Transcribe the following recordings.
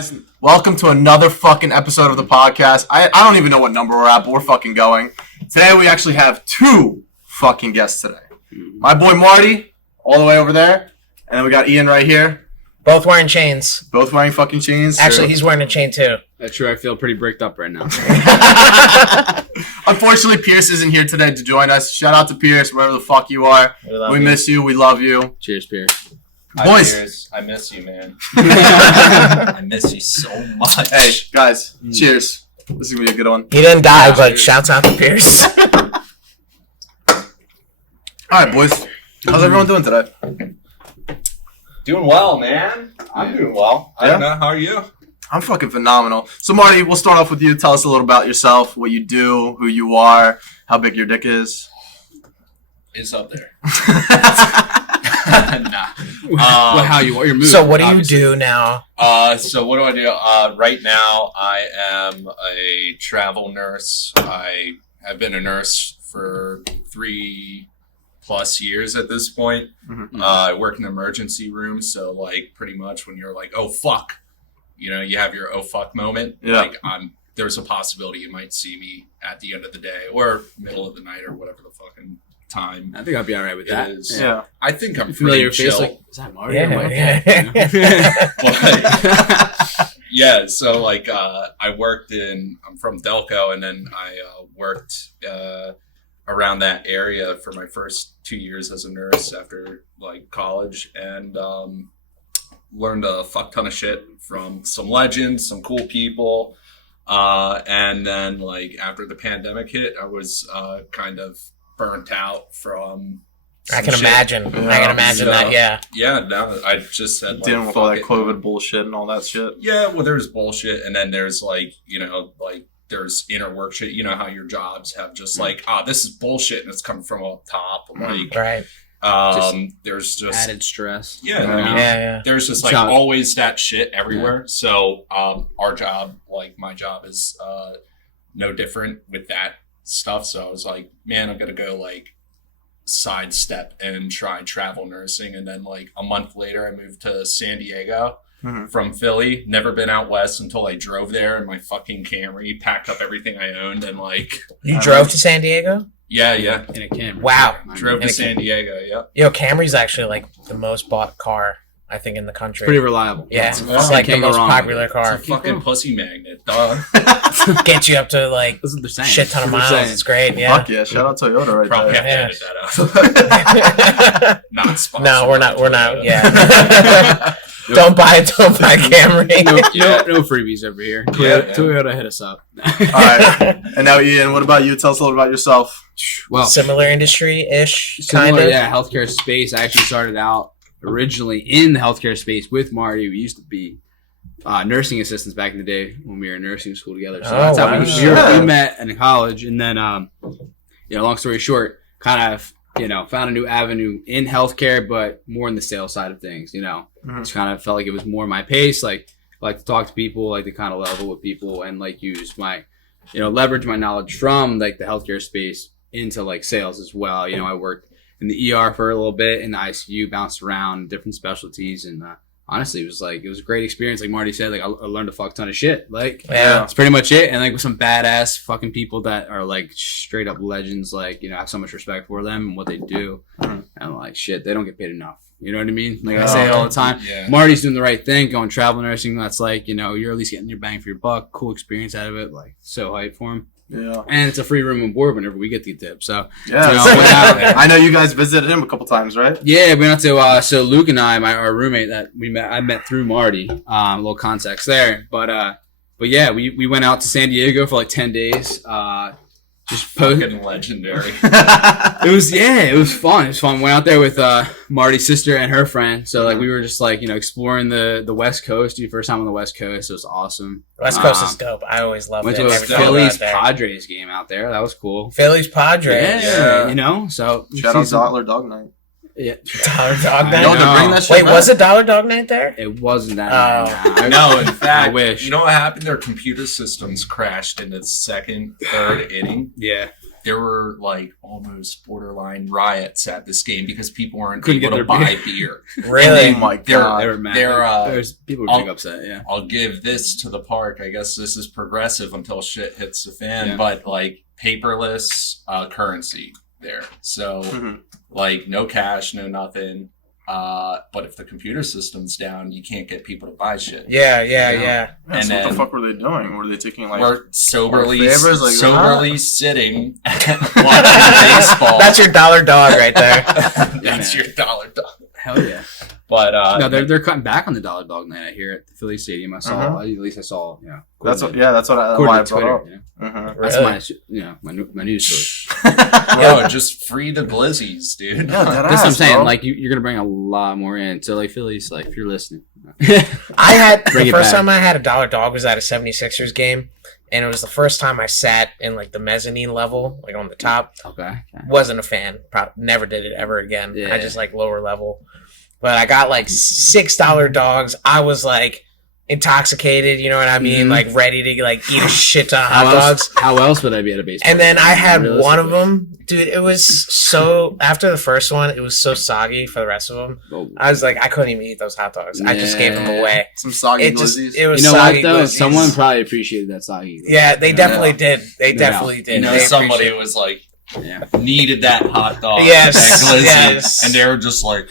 guys? Welcome to another fucking episode of the podcast. I don't even know what number we're at, but we're fucking going. Today we actually have two fucking guests today. My boy Marty, all the way over there, and then we got Ian right here. Both wearing chains. Both wearing fucking chains. Actually, he's wearing a chain too. That's true. I feel pretty bricked up right now. Unfortunately, Pierce isn't here today to join us. Shout out to Pierce, wherever the fuck you are. We miss you. We love you. Cheers, Pierce. Boys. Hi, Pierce. I miss you, man. I miss you so much. Hey, guys. Cheers. This is going to be a good one. He didn't die, but shouts out to Pierce. All right, boys. How's everyone doing today? Doing well, man. I'm doing well. I don't know. How are you? I'm fucking phenomenal. So, Marty, we'll start off with you. Tell us a little about yourself, what you do, who you are, how big your dick is. It's up there. Well, how you are, your mood. So what do you do now? So what do I do? Right now, I am a travel nurse. I have been a nurse for 3+ years at this point. Mm-hmm. I work in the emergency room, so like pretty much when you're like, oh fuck, you know, you have your oh fuck moment. Yeah. Like there's a possibility you might see me at the end of the day or middle of the night or whatever the fucking time I think I'll be all right with that. is. Yeah. I think I'm Familiar pretty face, chill. like, is that Marty? Yeah. But, yeah, so like I'm from Delco, and then I worked around that area for my first 2 years as a nurse after like college, and learned a fuck ton of shit from some legends, some cool people, and then like after the pandemic hit, I was kind of burnt out from I can shit. imagine. I can imagine that. Yeah. Yeah, no, I just said like, Dealing with all fuck that it. COVID bullshit and all that shit. Yeah, well, there's bullshit, and then there's like, you know, like there's inner work shit. You know how your jobs have just like, this is bullshit, and it's coming from up top. Like, Right. there's just Added stress. yeah, Yeah. I mean, Yeah. there's just like Job. always that shit everywhere. So our job, like my job, is no different with that stuff. So I was like, man, I'm gonna go like sidestep and try travel nursing, and then like a month later I moved to San Diego from Philly. Never been out west until I drove there in my fucking Camry, packed up everything I owned, and like You drove to San Diego? yeah In a Camry. Wow. drove In to a San Diego. Yeah, Yo, Camry's actually like the most bought car, I think, in the country. Pretty reliable. Yeah, It's it's like the can't go most wrong with popular it. car. it's a fucking pussy magnet, dog. Gets you up to like That's what they're saying. shit ton of That's what they're miles. saying. It's great. Yeah. Fuck yeah. Shout out Toyota right Probably there. have to Yeah. edit that out. Not sponsored. No, we're by not. Toyota. Yeah. Don't buy Camry. No freebies over here. Yeah, Toyota hit us up. All right. And now, Ian, what about you? Tell us a little about yourself. Well, Similar industry-ish, similar, kind of. yeah, healthcare space. I actually started out originally in the healthcare space with Marty. We used to be nursing assistants back in the day when we were in nursing school together. So that's how wow. we met in college. And then, long story short, kind of, found a new avenue in healthcare, but more in the sales side of things, Just kind of felt like it was more my pace. Like to talk to people, like to kind of level with people, and like use my, leverage my knowledge from like the healthcare space into like sales as well. I worked in the ER for a little bit, in the ICU, bounced around different specialties, and honestly, it was a great experience. Like Marty said, like I learned a fuck ton of shit. Like Yeah. that's pretty much it. And like with some badass fucking people that are like straight up legends. Like I have so much respect for them and what they do. And like shit, they don't get paid enough. You know what I mean? Like I say it all the time. Yeah. Marty's doing the right thing, going travel nursing. That's like you're at least getting your bang for your buck. Cool experience out of it. Like so hyped for him. Yeah. And it's a free room and board whenever we get the tip. So Yeah. went out. I know you guys visited him a couple times, right? Yeah, we went to so Luke and our roommate that I met through Marty. A little context there, but yeah, we went out to San Diego for like 10 days. Just Fucking legendary. it was fun. It was fun. Went out there with Marty's sister and her friend. So like we were just like exploring the West Coast. Dude, first time on the West Coast. It was awesome. West Coast is dope. I always loved Went it. to a every time I Phillies was out there. Padres game out there. That was cool. Phillies Padres. Yeah. So Shout out Dollar Dog Night. Yeah. Dollar Dog I Night. Yo, to know. bring that shit Wait, back. was it Dollar Dog Night there? It wasn't that. Oh. No, in fact, I wish. you know what happened? Their computer systems crashed in the second, third inning. Yeah. there were like almost borderline riots at this game because people weren't Couldn't able get to their buy beer. Really? Oh my They god. were mad. There's people were big upset. Yeah. I'll give this to the park. I guess this is progressive until shit hits the fan, Yeah. but like paperless currency there. So like no cash, no nothing. But if the computer system's down, you can't get people to buy shit. Yeah. Yeah, And so what the then- fuck were they doing? Were they taking like? We're soberly favors, like, sitting watching baseball. That's your dollar dog right there. That's man. your dollar dog. Hell yeah. But No, they're cutting back on the dollar dog night I hear at the Philly Stadium. I saw at least I saw That's what. Yeah, that's what. Why I according brought to Twitter. up. Yeah. Really? That's my news source. Bro, just free the glizzies, dude. Yeah, That's what I'm ass, saying. bro. Like you're gonna bring a lot more in. So like Philly's like if you're listening. I had Bring the it first back. time I had a dollar dog was at a 76ers game, and it was the first time I sat in like the mezzanine level, like on the top. Okay. Wasn't a fan. Never did it ever again. Yeah. I just like lower level. But I got like $6 dogs. I was like intoxicated, you know what I mean? Mhm. Like ready to like eat a shit ton of hot dogs. How else would I be at a baseball? And then game? I had one of Realistically. them, dude. It was so after the first one, it was so soggy for the rest of them. Oh. I was like, I couldn't even eat those hot dogs. I just gave them Yeah. away. Some soggy It just glizzies. it was You know what soggy though? glizzies. Someone probably appreciated that soggy. Yeah, they definitely did. They No definitely doubt. did. You know, They somebody appreciate- was like, Yeah. needed that hot dog. Yes, that glizzy, yes. And they were just like,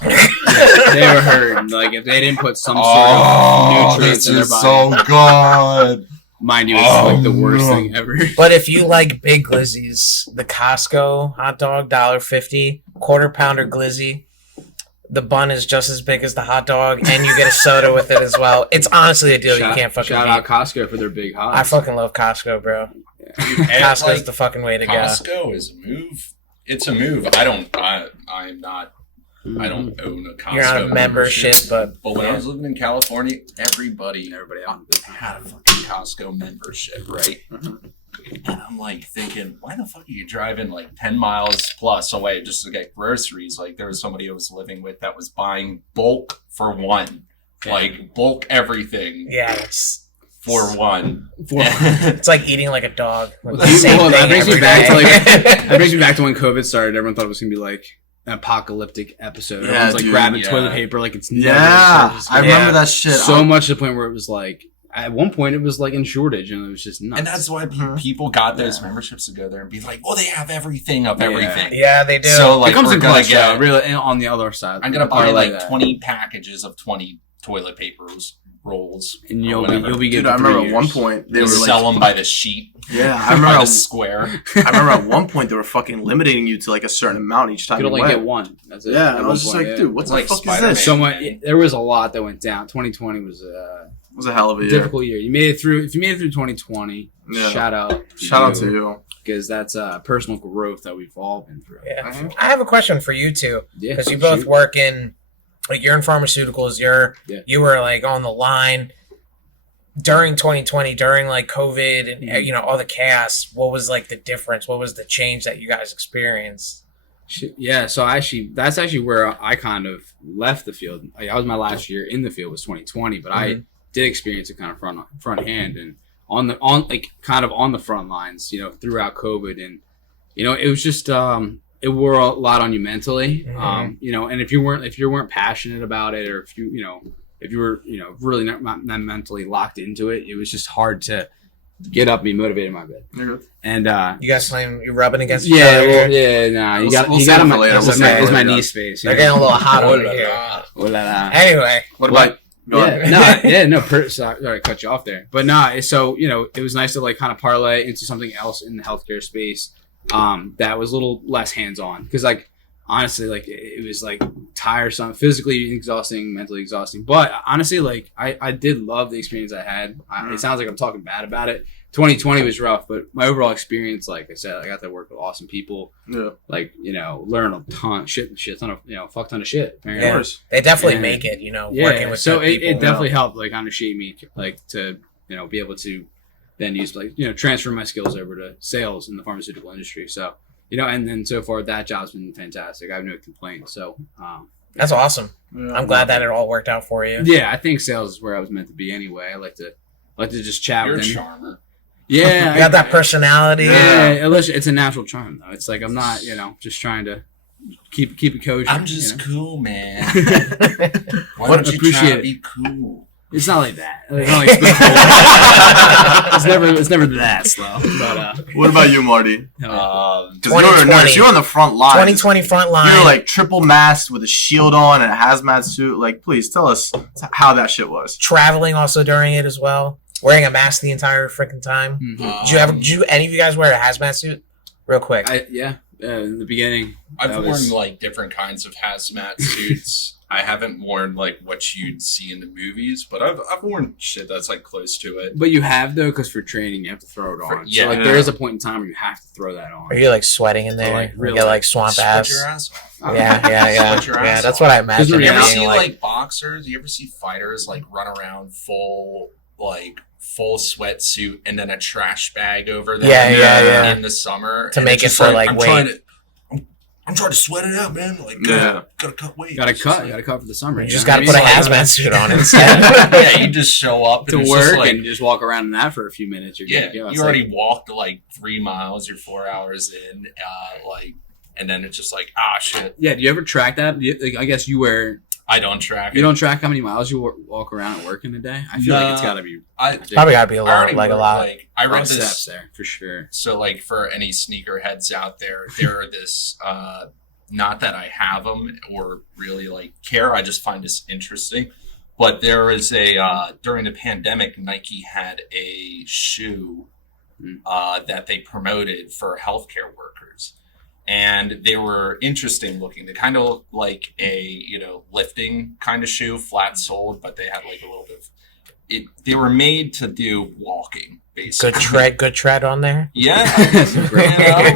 They were hurt. Like if they didn't put some sort oh, of nutrients this in their is body. so good. Mind you, it's like the worst no. thing ever. But if you like big glizzies, the Costco hot dog, $1.50, quarter pounder glizzy. The bun is just as big as the hot dog, and you get a soda with it as well. It's honestly a deal you can't fucking shout beat. out Costco for their big hot. I fucking love Costco, bro. And, Costco's like, the fucking way to go. Costco is a move. It's a move. I'm not. I don't own a Costco You're not a membership, but when I was living in California, everybody out. had a fucking Costco membership, right? And I'm like thinking, why the fuck are you driving like 10 miles plus away just to get groceries? Like there was somebody I was living with that was buying bulk for one, like bulk everything yeah, it's for one. it's like eating like a dog. Like the Well, same that thing brings me every back to, day. That brings me back to when COVID started. Everyone thought it was gonna be like an apocalyptic episode. Yeah, Everyone's like dude, grabbing yeah. toilet paper like it's never Yeah, gonna stop. I remember Yeah. that shit. So much to the point where it was like at one point it was like in shortage and it was just nuts. And that's why Mhm. people got those memberships to go there and be like, well, they have everything of Yeah. everything. Yeah, they do. So like it comes we're in gonna clutch, get, though, really. And on the other side, I'm gonna buy parlay like that. 20 packages of 20 toilet papers rolls, and or you'll whatever. be good. Dude, I for remember 3 at one years. point they They were sell like, them by the sheet, yeah, I by remember. the square. I remember at one point they were fucking limiting you to like a certain amount each time You you could only went. get one. That's it. Yeah, At and I one was just point, like, yeah. dude, what It's the like fuck Spider-Man. is this? So much. There was a lot that went down. 2020 was It was a hell of a a year. difficult year. You made it through. If you made it through 2020, Yeah. shout out. Shout out to you. because that's personal growth that we've all been through. Yeah. Mhm. I have a question for you too, Yeah, because you both shoot. work in, like, you're in pharmaceuticals. Yeah. You were like on the line during 2020, during like COVID and Mhm. you know all the chaos. What was like the difference? What was the change that you guys experienced? Yeah, so that's actually where I kind of left the field. Like, that was my last year in the field was 2020, but I did experience it kind of front hand and on the front lines, you know, throughout COVID, and you know, it was just it wore a lot on you mentally, Mhm. you know, and if you weren't passionate about it, or if you were really not mentally locked into it, it was just hard to get up and be motivated in my bed. You're good. And You guys playing? You rubbing against each yeah, other? well, here? yeah, nah, you We'll- got we'll you save got it my for later. it's We'll my, save it it's my later. knee space. They're you getting a know? little hot Oh over la here. la. Oh la la. Anyway, What about? Go ahead. Sorry to cut you off there, but nah. So you know, it was nice to like kind of parlay into something else in the healthcare space, that was a little less hands on. Because like honestly, like it was like tiresome, physically exhausting, mentally exhausting. But honestly, like I did love the experience I had. It sounds like I'm talking bad about it. 2020 was rough, but my overall experience, like I said, I got to work with awesome people. Yeah. Like you know, learn a ton of fuck ton of shit. Apparently. Yeah. they definitely And- make it. You know, Yeah, working with so good it people. definitely helped, like, kind of shape me, like, to, you know, be able to then use, like, you know, transfer my skills over to sales in the pharmaceutical industry. So, you know, and then so far that job's been fantastic. I have no complaints. So, That's awesome. Yeah. I'm glad that it all worked out for you. yeah, I think sales is where I was meant to be anyway. I like to just chat You're a with them. charmer. Yeah, You got that personality. Yeah, listen, it's a natural charm though. It's like I'm not, just trying to keep it kosher. I'm just cool, man. Why What don't you appreciate try to it. be cool? It's not like that. It's not like it's never that slow. But What about you, Marty? no, Because you're a nurse. You're on the front line. 2020 front line. You're like triple masked with a shield on and a hazmat suit. Like, please tell us how that shit was. Traveling also during it as well. Wearing a mask the entire freaking time. mhm. Did any of you guys wear a hazmat suit? Real quick. In the beginning, I've that worn was- like different kinds of hazmat suits. I haven't worn like what you'd see in the movies, but I've worn shit that's like close to it. But you have though, because for training you have to throw it on. Yeah. So like there is a point in time where you have to throw that on. Are you like sweating in there? Like, You really? get like swamp Sweat ass. your ass off. Yeah. Sweat your ass That's off. what I imagine. You ever Yeah. see being like boxers? You ever see fighters like run around full sweatsuit and then a trash bag over them? Yeah. In the summer To and make it's it just for, like, weight. I'm trying to sweat it out, man. Like, Yeah. gotta cut weight. Gotta It's just cut for the summer. You you just know gotta what put a I mean? hazmat suit on instead. yeah, you just show up to and it's just work like, and just walk around in that for a few minutes. You're yeah, good to go. It's you like- already walked like 3 miles. You're 4 hours in, and then it's just like, shit. Yeah, do you ever track that? I guess you I don't track it. don't track how many miles you walk around at work in a day. I feel like it's got to be Probably gotta be a I lot, already like a work, lot. Like, I a lot read of this. steps there for sure. So, like, for any sneakerheads out there, there are this. Not that I have them or really like care. I just find this interesting. But there is during the pandemic, Nike had a shoe that they promoted for healthcare workers. And they were interesting looking. They kind of looked like a, lifting kind of shoe, flat soled, but they had like a little bit of it. They were made to do walking, basically. Good tread on there. Yeah.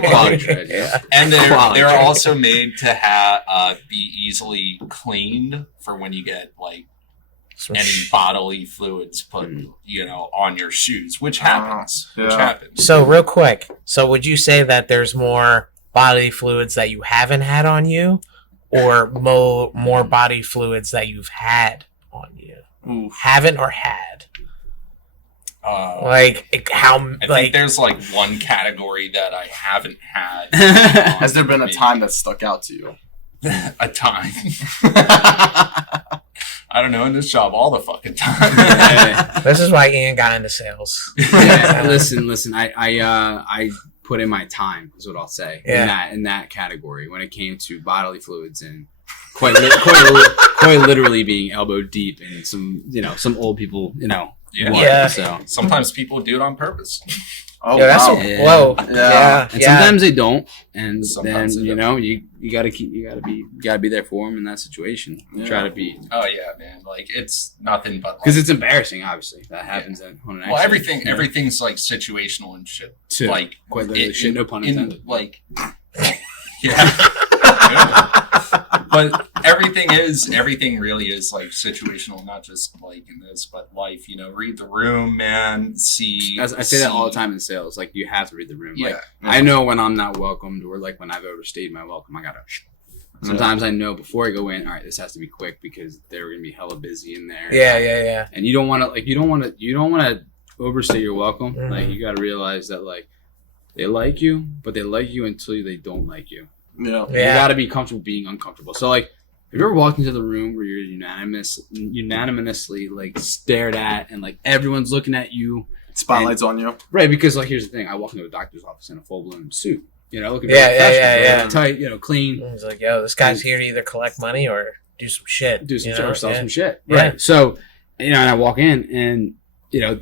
Quality tread, yeah. And they're Quality tread. also made to have be easily cleaned for when you get like any bodily fluids put on your shoes, which happens. yeah. So real quick, would you say that there's more bodily fluids that you haven't had on you, or more body fluids that you've had on you? Oof. Haven't or had? I Like think there's like one category that I haven't had. Has there been a time that stuck out to you? A time? I don't know, in this job all the fucking time. this is why Ian got into sales. Yeah, listen. I put in my time, is what I'll say. Yeah. In that category, when it came to bodily fluids and quite literally being elbow deep in some old people, Yeah. So Sometimes people do it on purpose. Oh, Yeah, that's wow. Yeah. whoa. Yeah. and sometimes they don't, and Sometimes then they don't. you gotta be there for them in that situation. Yeah. Try to be, Oh yeah, man. Like it's nothing but because like, it's embarrassing. Obviously, that happens on an well, accident, everything's like situational and shit. Too. Like Quite literally, shit, no pun intended. Like, yeah. But everything really is like situational, not just like in this, but life. Read the room, man. See. I say that all the time in sales. Like, you have to read the room. Yeah. Like, I know when I'm not welcomed, or like when I've overstayed my welcome. I gotta. Sometimes I know before I go in. All right, this has to be quick because they're gonna be hella busy in there. Yeah. And you don't want to overstay your welcome. Mhm. Like, you got to realize that like they like you, but they like you until they don't like you. Yeah. You got to be comfortable being uncomfortable. So like, if you ever walked into the room where you're unanimously like stared at and like everyone's looking at you, Spotlight's on you. right? Because like, here's the thing: I walk into a doctor's office in a full blown suit, looking Yeah, very yeah. professional, tight, clean, He's like, yo, this guy's here to either collect money or do some shit. do some you shit know? or sell Yeah. some shit, Yeah. right? So, and I walk in and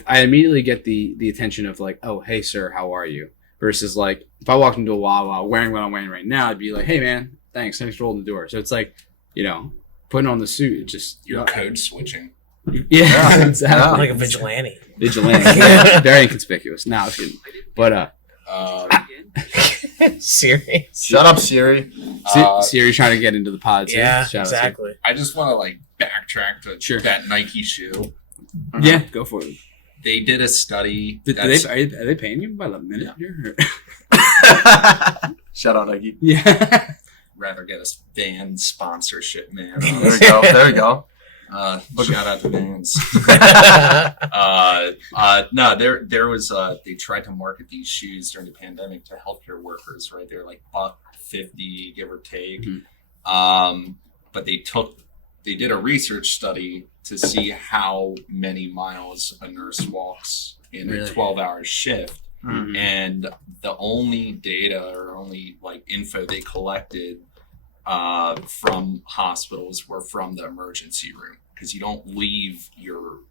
I immediately get the attention of like, oh, hey sir, how are you? Versus like, if I walked into a Wawa wearing what I'm wearing right now, I'd be like, hey man, thanks for holding the door. So it's like, putting on the suit, it just You're code switching. yeah, exactly. Like a vigilante. Vigilante, yeah, very inconspicuous. Now, I'm kidding. But Serious. Shut up, Siri. Siri's trying to get into the pod too. Yeah, Shout out to exactly. I just want to like backtrack to Sure. that Nike shoe. Siri. Yeah, go for it. They did a study. Are that's- they paying you by the minute here? Shout out, Nike. Yeah. rather get a van sponsorship, man. There we go. There we go. Shout out to Vans. No, there was they tried to market these shoes during the pandemic to healthcare workers, right? They're like $1.50, give or take. But they did a research study to see how many miles a nurse walks in a 12-hour shift. And the only data or only like info they collected from hospitals were from the emergency room, because you don't leave you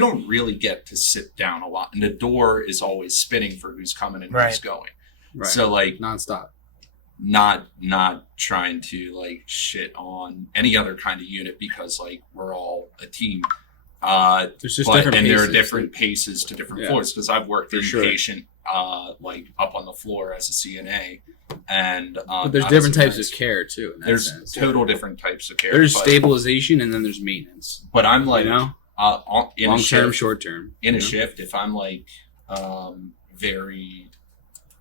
don't really get to sit down a lot, and the door is always spinning for who's coming and who's going. Right. So like nonstop. Not trying to like shit on any other kind of unit, because like we're all a team. There's just different paces. There are different paces to different floors, because I've worked inpatient like up on the floor as a CNA, and but there's different types of care too. There's total different types of care. There's stabilization, and then there's maintenance. But I'm like, in long term, short term. In a shift, if I'm like very,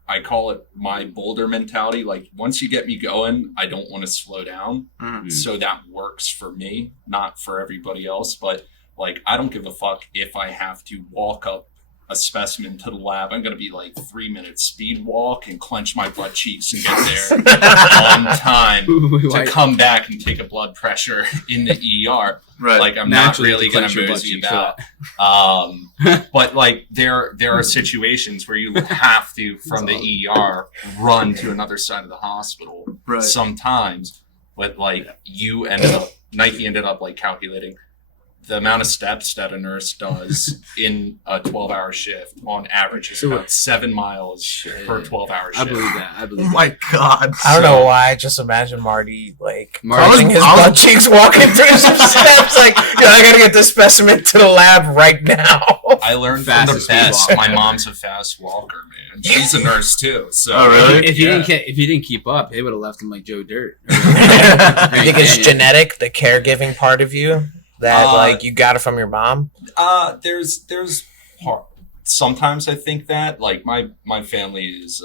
I call it my Boulder mentality. Like once you get me going, I don't want to slow down. So that works for me, not for everybody else. But like, I don't give a fuck if I have to walk up a specimen to the lab. I'm going to be like 3 minutes speed walk and clench my butt cheeks and get there on time to come back and take a blood pressure in the ER. Right. Like I'm naturally not really going to mosey about. But like there are situations where you have to, from the ER, run to another side of the hospital sometimes. But like Nike ended up like calculating the amount of steps that a nurse does in a 12-hour shift on average is about 7 miles per 12-hour shift. I believe that. Oh my God. I don't know why. I just imagine Marty clenching his butt cheeks walking through some steps. Like, I gotta get this specimen to the lab right now. I learned from the best. My mom's a fast walker, man. She's a nurse too. So really? If you didn't keep up, they would have left him like Joe Dirt. You think it's genetic, the caregiving part of you? That like you got it from your mom? There's sometimes I think that like my family is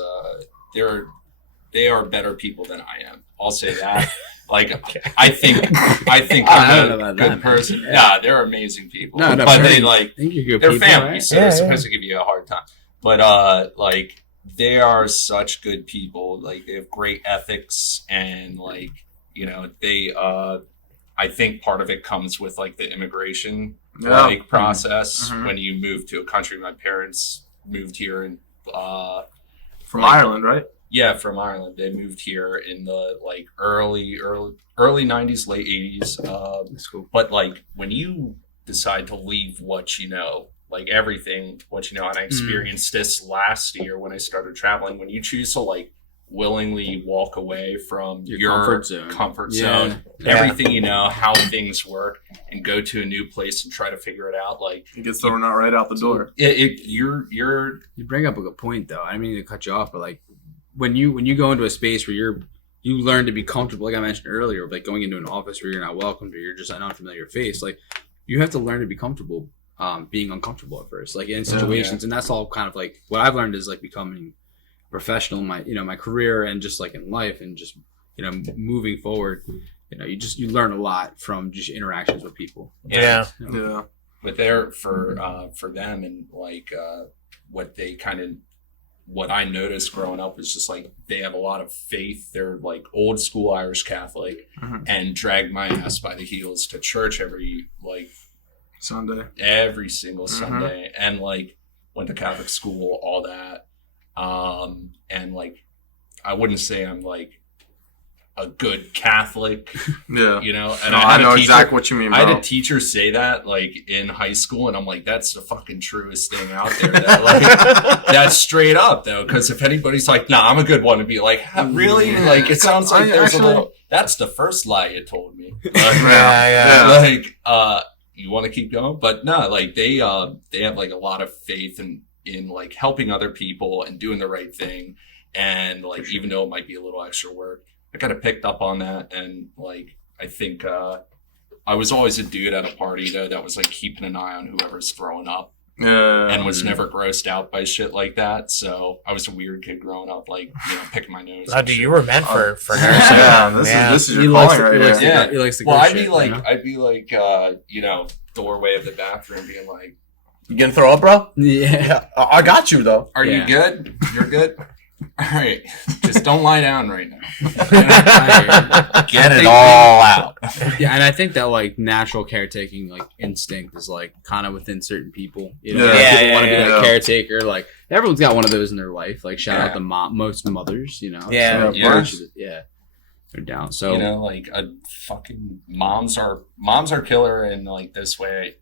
they are better people than I am. I'll say that. Like I think I'm a good person. Yeah, they're amazing people. No, but they like they're family, right? So they're supposed to give you a hard time. But like they are such good people. Like they have great ethics, and like they I think part of it comes with like the immigration process. When you move to a country. My parents moved here in from Ireland, right? Yeah, from Ireland. They moved here in the like early 90s, late 80s. That's cool. But like when you decide to leave what you know, like everything what you know, and I experienced this last year when I started traveling. When you choose to like willingly walk away from your comfort zone, everything you know, how things work, and go to a new place and try to figure it out, like it gets thrown out right out the door. You bring up a good point though. I didn't mean to cut you off, but like when you go into a space where you learn to be comfortable, like I mentioned earlier, like going into an office where you're not welcomed or you're just an unfamiliar face, like you have to learn to be comfortable being uncomfortable at first, like in situations. And that's all kind of like what I've learned is like becoming professional in my career and just like in life, and just moving forward, you learn a lot from just interactions with people. But there for them, and like what I noticed growing up is just like they have a lot of faith. They're like old school Irish Catholic, and dragged my ass by the heels to church every like Sunday, every single Sunday, and like went to Catholic school, all that. And like, I wouldn't say I'm like a good Catholic, and I know exactly what you mean, bro. I had a teacher say that like in high school, and I'm like, that's the fucking truest thing out there. That, like, that's straight up though, because if anybody's like, nah, I'm a good one, to be like, really? Like, it sounds like there's a little. That's the first lie you told me. Like, you want to keep going, but no, like they have like a lot of faith in like helping other people and doing the right thing, and like even though it might be a little extra work, I kind of picked up on that. And like I think I was always a dude at a party though that was like keeping an eye on whoever's throwing up, and was never grossed out by shit like that. So I was a weird kid growing up, like, picking my nose. Oh, dude, you were meant for nursing. This is your calling right here. Yeah, he likes to I'd be like, doorway of the bathroom being like, you gonna throw up, bro? Yeah. I got you, though. Are you good? You're good? All right. Just don't lie down right now. Get it all out. Yeah, and I think that, like, natural caretaking, like, instinct is, like, kind of within certain people. People want to be, like, caretaker. Like, everyone's got one of those in their life. Like, shout out to most mothers, Yeah. They're down. So, like, a fucking moms are killer in, like, this way.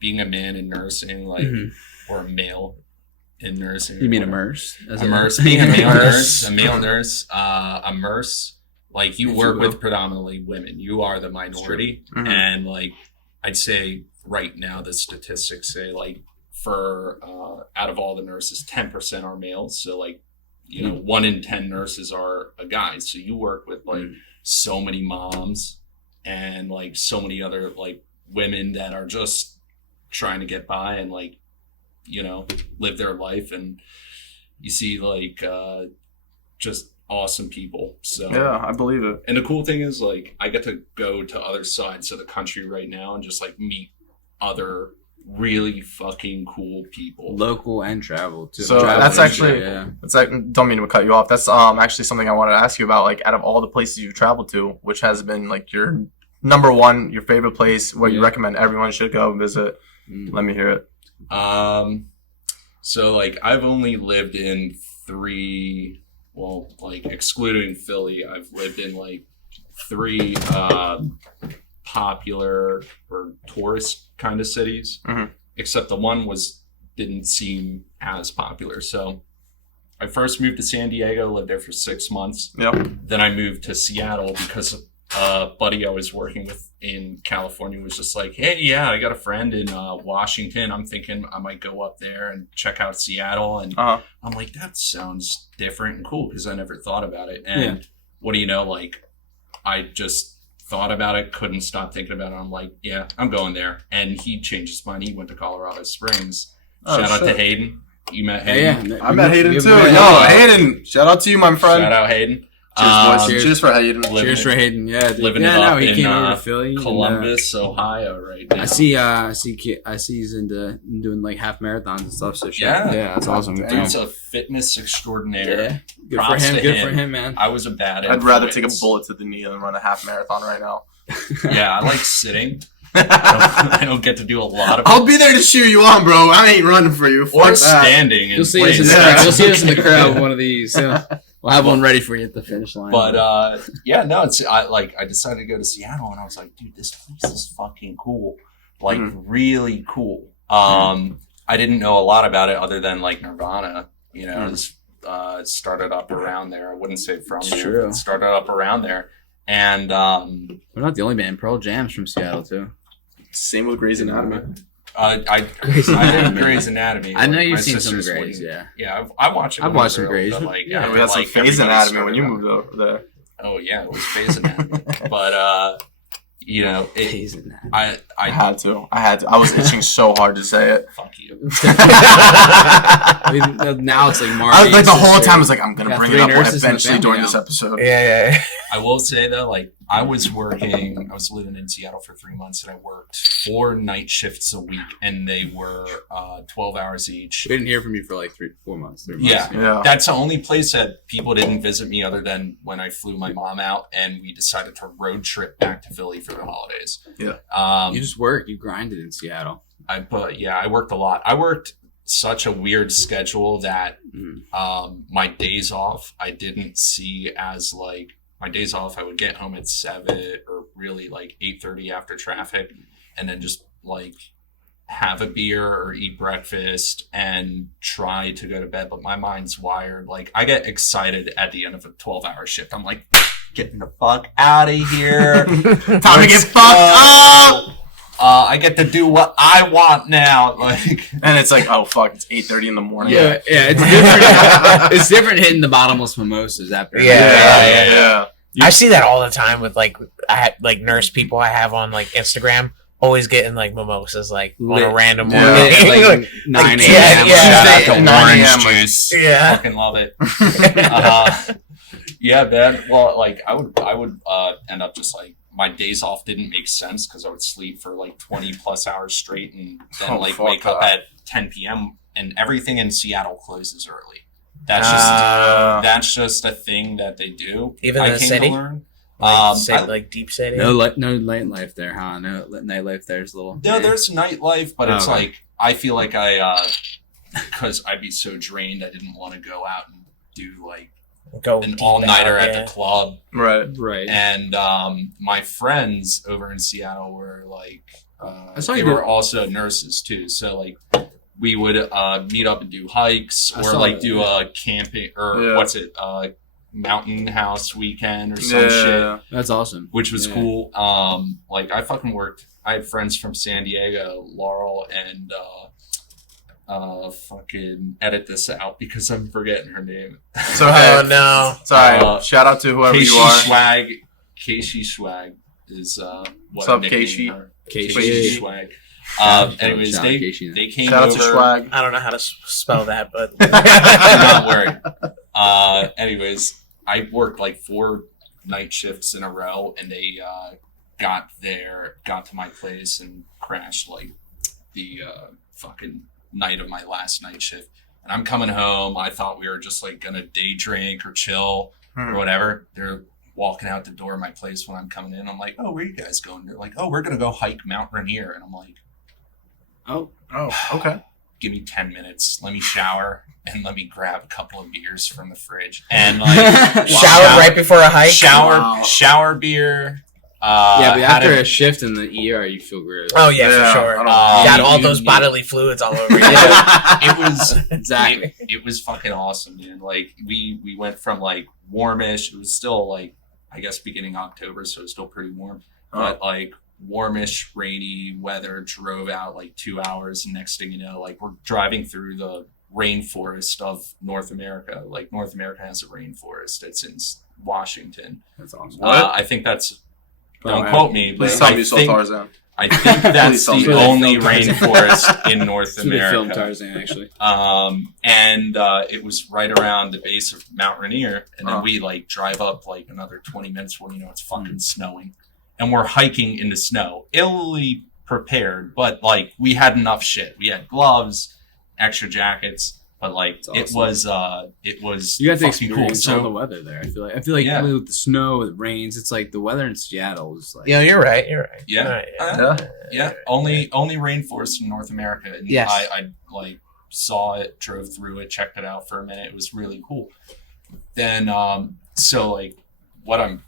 Being a man in nursing, like, or a male in nursing. You mean immerse? Being a male nurse, a nurse, like, you work with predominantly women. You are the minority. And, like, I'd say right now the statistics say, like, for out of all the nurses, 10% are males. So, like, 1 in 10 nurses are a guy. So you work with, like, so many moms and, like, so many other, like, women that are just trying to get by and, like, live their life, and you see, like, just awesome people. So yeah, I believe it. And the cool thing is, like, I get to go to other sides of the country right now and just, like, meet other really fucking cool people, local and travel too. So that's actually, it's like, don't mean to cut you off. That's actually something I wanted to ask you about. Like, out of all the places you've traveled to, which has been, like, your number one, your favorite place where you recommend everyone should go visit? Let me hear it. So, like, I've only lived in 3, well, like, excluding Philly, I've lived in, like, 3 popular or tourist kind of cities, except the one didn't seem as popular. So I first moved to San Diego, lived there for 6 months. Then I moved to Seattle because a buddy I was working with in California was just like, hey, yeah, I got a friend in Washington. I'm thinking I might go up there and check out Seattle. And I'm like, that sounds different and cool, because I never thought about it. And what do you know, like, I just thought about it, couldn't stop thinking about it. I'm like, yeah, I'm going there. And he changed his mind. He went to Colorado Springs. Shout out to Hayden. You met Hayden? Yeah, I met Hayden too. Hayden, shout out to you, my friend. Shout out Hayden. Cheers, boys. Cheers for Hayden. Cheers for Hayden. Yeah, living it up he in came over to Philly, Columbus, Ohio, right now. I see he's into doing, like, half marathons and stuff. So yeah, that's awesome. It's a fitness extraordinaire. Yeah, good for him, man. I was a bad. I'd rather take a bullet to the knee than run a half marathon right now. Yeah, I like sitting. I don't get to do a lot of. I'll be there to cheer you on, bro. I ain't running for you. Or standing. You'll see us in the You'll see us in the crowd with one of these. We'll have one ready for you at the finish line. But I decided to go to Seattle, and I was like, dude, this place is fucking cool. Like, really cool. I didn't know a lot about it other than, like, Nirvana. It started up around there. I wouldn't say from there. But it started up around there. And we're not the only band. Pearl Jam's from Seattle too. Same with Grey's Anatomy. I did Grey's Anatomy. I know you've seen some Grey's, yeah. I watch it. I've watched some Grey's. Like, we had some Grey's Anatomy when you moved over there. Oh yeah, it was Grey's Anatomy. But I had to. I was itching so hard to say it. Fuck you. Now it's like Marty. Like the whole time I was like, I'm gonna bring it up eventually during this episode. Yeah. I will say though, like, I was living in Seattle for 3 months, and I worked 4 night shifts a week, and they were 12 hours each. We didn't hear from you for like 4 months. Yeah. That's the only place that people didn't visit me other than when I flew my mom out, and we decided to road trip back to Philly for the holidays. Yeah. You just worked. You grinded in Seattle. I worked a lot. I worked such a weird schedule that my days off I didn't see as, like, my days off, I would get home at 7 or really like 8:30 after traffic, and then just, like, have a beer or eat breakfast and try to go to bed. But my mind's wired. Like, I get excited at the end of a 12-hour shift. I'm like, getting the fuck out of here. Time to get fucked up. I get to do what I want now. Like, and it's like, oh fuck, it's 8:30 in the morning. Yeah, it's different. It's different hitting the bottomless mimosas after. Yeah. I see that all the time with, like, I had, like, nurse people I have on, like, Instagram. always getting like mimosas like on a Lit. random Yeah. morning. Like 9 yeah, a.m. yeah. Shout out Tuesday, to 9 orange a.m., like- juice. Yeah. Fucking love it. Yeah, man. Well, like I would end up just like my days off didn't make sense because I would sleep for like 20 plus hours straight and then Oh, like fuck wake up that. at 10 p.m. and everything in Seattle closes early. That's just a thing that they do. Even I in the came city? to learn. Like deep city. No nightlife there, huh? No nightlife there's a little. No, there's nightlife, but it's Oh, okay. like I feel like because I'd be so drained, I didn't want to go out and do like Go an deep all-nighter out, at the club. Right. right. And my friends over in Seattle were like, I saw they you were do- also nurses too. So like, we would meet up and do hikes I or saw like that, do yeah. a camping or Yeah. what's it, mountain house weekend or some shit, That's awesome. which was Yeah. cool. Like I fucking worked. I had friends from San Diego, Laurel and fucking edit this out because I'm forgetting her name. It's okay. Oh no. Sorry. Shout out to whoever Casey you are. Swag. Casey Swag is what What's I'm up, nicknaming Casey? her. Casey. Casey Swag. Anyways, Shout out they Casey. they came Shout out over. to Swag. I don't know how to spell that, but Do not worry. Anyways, I worked like 4 night shifts in a row, and they got to my place and crashed like the fucking night of my last night shift. And I'm coming home. I thought we were just like gonna day drink or chill or whatever. They're walking out the door of my place when I'm coming in. I'm like, oh, where are you guys going? They're like, oh, we're gonna go hike Mount Rainier. And I'm like, Oh, Okay. give me 10 minutes. Let me shower and let me grab a couple of beers from the fridge. And like shower right before a hike. Wow. shower beer. yeah, but had after a- a shift in the ER, you feel great. Oh yeah, Yeah, for I sure. don't- Got all you- those you- bodily fluids all over you. it was Exactly. it was fucking awesome, man. Like we went from like warmish. It was still like I guess beginning October, so it's still pretty warm. But like warmish, rainy weather. Drove out like 2 hours, and next thing you know, like we're driving through the rainforest of North America. Like North America has a rainforest. It's in Washington. That's awesome. What? I think that's. Oh, Don't wow. quote me, but Please tell me I you saw think, Tarzan. I think that's tell me. the Really only film Tarzan. rainforest in North It's really film America. Tarzan, actually. And it was right around the base of Mount Rainier, and then Uh-huh. we like drive up like another 20 minutes when it's fucking snowing, and we're hiking in the snow, illly prepared, but like we had enough shit. We had gloves, extra jackets, but like That's awesome. it was You got to fucking cool. experience all the So weather there. I feel like Yeah. with the snow, with the rains, it's like the weather in Seattle is like. Yeah, you're right. yeah. Right, Yeah, only rainforest in North America, and Yes. I like saw it, drove through it, checked it out for a minute. It was really cool. Then so like what I'm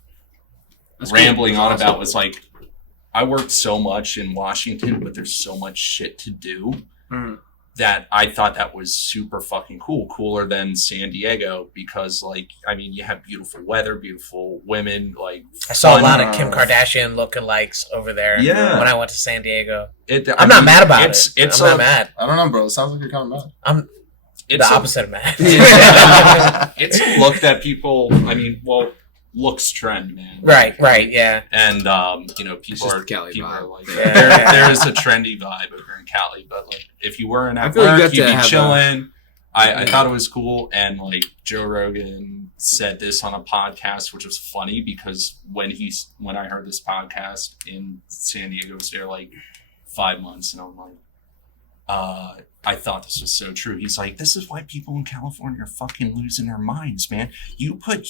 That's cool. rambling That's on awesome. about was like I worked so much in Washington, but there's so much shit to do Mhm. that I thought that was super fucking cool, cooler than San Diego, because like I mean you have beautiful weather, beautiful women, like I saw a fun- lot of Kim Kardashian lookalikes over there. Yeah. When I went to San Diego, It, I'm not mad about it's, it. It's I'm a, not mad. I don't know, bro. It sounds like you're kind of mad. I'm it's the a- opposite of mad. It's a look that people, I mean, well, looks trend, man. right, yeah. And people just are the Cali people vibe. are like Yeah. there is a trendy vibe over in Cali, but like if you weren't I at feel like you work, got you'd to be have a- chilling. I Yeah. thought it was cool, and like Joe Rogan said this on a podcast, which was funny because when I heard this podcast in San Diego, I was there like 5 months, and I'm like, I thought this was so true. He's like, this is why people in California are fucking losing their minds, man. You put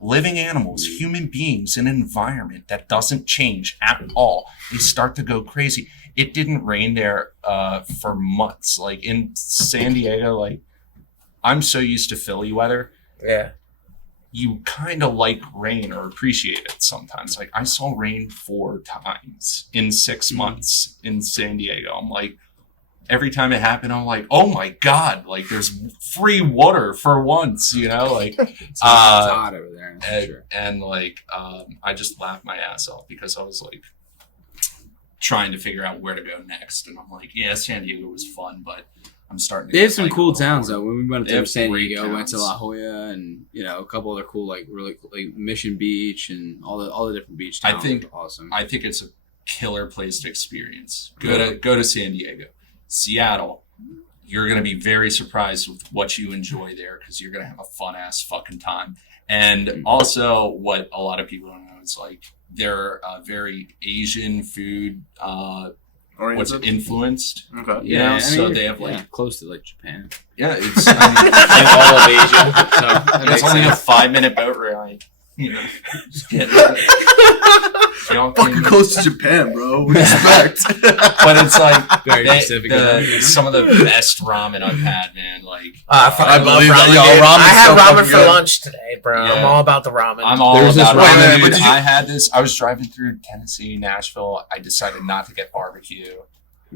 living animals, human beings in an environment that doesn't change at all, they start to go crazy. It didn't rain there for months. Like in San Diego, like I'm so used to Philly weather. Yeah. You kind of like rain or appreciate it sometimes. Like I saw rain 4 times in 6 months in San Diego. I'm like, every time it happened, I'm like, oh my God, like there's free water for once, like, It's hot over there. For and, sure. and like, I just laughed my ass off because I was like trying to figure out where to go next. And I'm like, yeah, San Diego was fun, but I'm starting to They get, have some like, cool a little towns bored. though. When we went They to have San great Diego, went to towns. La Jolla, and a couple other cool, like really like Mission Beach and all the different beach I towns. think- are awesome. I think it's killer place to experience. Go to San Diego. Seattle, you're going to be very surprised with what you enjoy there because you're going to have a fun ass fucking time. And also, what a lot of people don't know is like they're very Asian food what's influenced. Okay. You know, so they have like close to like Japan. Yeah, it's And all of Asia. So that it's makes only sense. a 5-minute boat ride. You know, just get Fucking close to Japan, bro. What do you expect? But it's like Very specific. You know? some of the best ramen I've had, man. Like I fucking love believe that, ramen. yo, Dude. ramen's I had so ramen fucking for good. lunch today, bro. Yeah. I'm all about the ramen. I'm all There's this about ramen, ramen, but dude. did you- I had this. I was driving through Tennessee, Nashville. I decided not to get barbecue.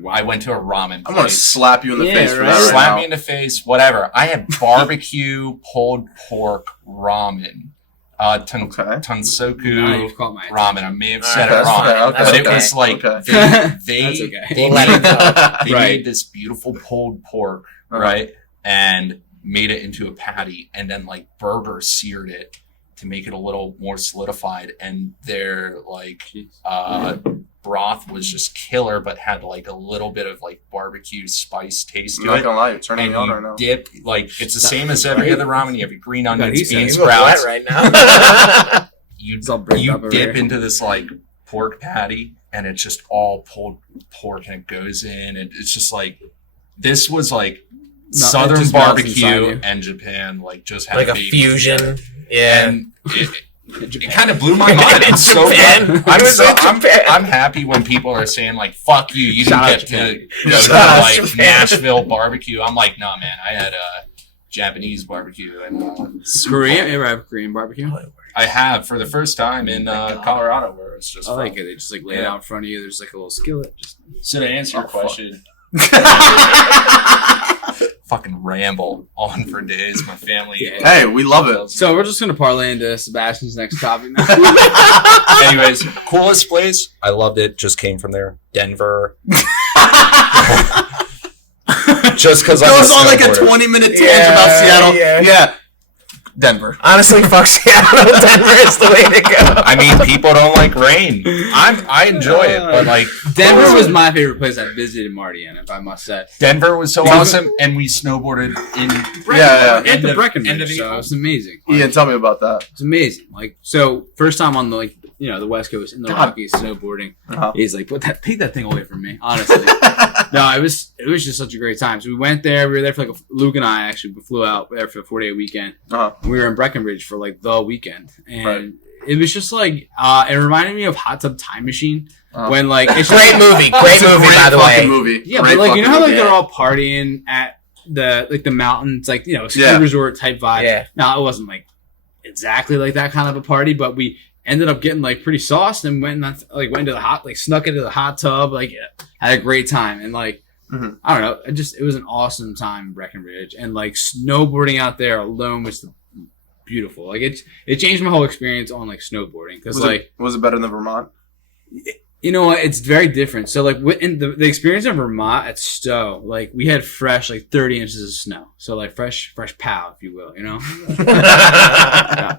I went to a ramen place. I'm gonna slap you in the Yeah, face for right. that right Slap now. me in the face, whatever. I had barbecue pulled pork ramen. Tansoku Now you've caught my ramen. I may have All said right, it wrong, that's but okay. it was like Okay. they That's okay. they We'll let it made, they Right. made this beautiful pulled pork, right, and made it into a patty, and then like burger seared it to make it a little more solidified, and their like broth was just killer, but had like a little bit of like barbecue spice taste I'm to not it. gonna lie, you're turning And me on right you now. dip like it's the same as every other ramen. You have your green onions, he's bean You look wet sprouts. right now. You It's all bricked up over dip here. into this like pork patty, and it's just all pulled pork, and it goes in, and it's just like this was like it Southern just melts inside barbecue you. and Japan like just had Like a baby fusion. together. Yeah. And it kind of blew my mind. I'm so Japan. glad. I was in Japan. I'm happy when people are saying like "fuck you," you Shout out didn't get to Japan. go to Shout out like Japan. Nashville barbecue. I'm like, no, man. I had Japanese barbecue and Korean? You ever have Korean barbecue? I have for the first time in Colorado, where it's just I like from. it. They just like lay it out in front of you. There's like a little skillet. Just So to answer your Oh, fuck. question, fucking ramble on for days. My family. Yeah. Hey, we love it. so we're just gonna parlay into Sebastian's next topic now. Anyways, coolest place. I loved it. Just came from there. Denver. Just because I Goes on like a 20-minute tangent about Seattle. yeah. Denver. Honestly, fuck Seattle. Denver is the way to go. I mean, people don't like rain. I enjoy it, but like Denver was my favorite place I visited Marty in, if I must say. Denver was so awesome, and we snowboarded in. Yeah. At the End Breckenridge, of so April. it was amazing. Ian, tell me about that. It's amazing. Like, so first time on the like, the West Coast in the God. Rockies snowboarding. Uh-huh. He's like, take that thing away from me, honestly. No, it was just such a great time. So we went there. We were there for like Luke and I actually flew out there for a 4-day weekend. Uh-huh. We were in Breckenridge for like the weekend, and Right. it was just like it reminded me of Hot Tub Time Machine Uh-huh. when like it's Great movie. Great It's a movie, great by the fucking way. movie. Yeah, Great but like you know how fucking like movie. they're all partying at the mountains, like ski Yeah. resort type vibe. Yeah. Now it wasn't like exactly like that kind of a party, but we ended up getting like pretty sauced and went into the hot, like snuck into the hot tub, like had a great time, and like Mhm. I don't know, it was an awesome time in Breckenridge, and like snowboarding out there alone was beautiful. Like it changed my whole experience on like snowboarding because Was it better than Vermont? you know what? It's very different. So, like, in the experience in Vermont at Stowe, like, we had fresh, like, 30 inches of snow. So, like, fresh pow, if you will, you know? Yeah.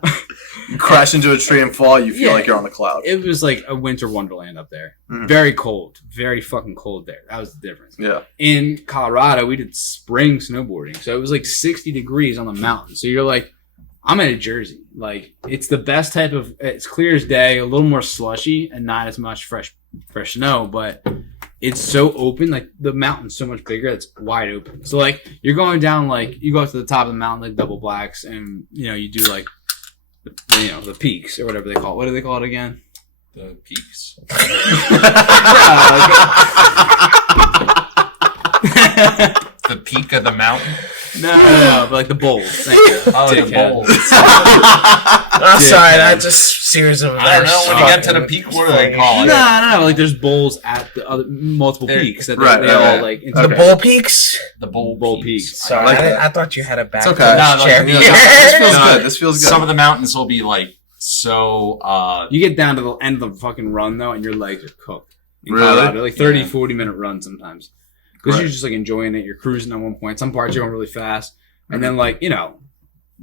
You crash into a tree and fall, you feel Yeah. like you're on the cloud. It was like a winter wonderland up there. Mhm. Very cold. Very fucking cold there. That was the difference. Yeah. In Colorado, we did spring snowboarding. So, it was like 60 degrees on the mountain. So, you're like, I'm in Jersey. Like, it's the best type of, it's clear as day, a little more slushy and not as much fresh snow, but it's so open. Like, the mountain's so much bigger, it's wide open. So, like, you're going down, like, you go up to the top of the mountain, like Double Blacks, and, you do, like, the peaks or whatever they call it. What do they call it again? The peaks. The peak of the mountain. No, but like the bowls. Thank you. Oh, the Dickhead. bowls. I'm sorry, that just series of I don't know. When you get to the fucking- peak, what do they call it? No. Like there's bowls at the other multiple There- peaks that Right, they right. all like. The Bull Peaks? The bowl peaks. Sorry, like I thought you had a back. It's okay. No, no, chair. no, no, This feels No, good. This feels good. Some of the mountains will be like so. You get down to the end of the fucking run though, and your legs are cooked. In Really? Colorado, like 30, Yeah. 40-minute runs sometimes. Because Right. you're just like enjoying it. You're cruising at one point. Some parts you're going really fast, and then like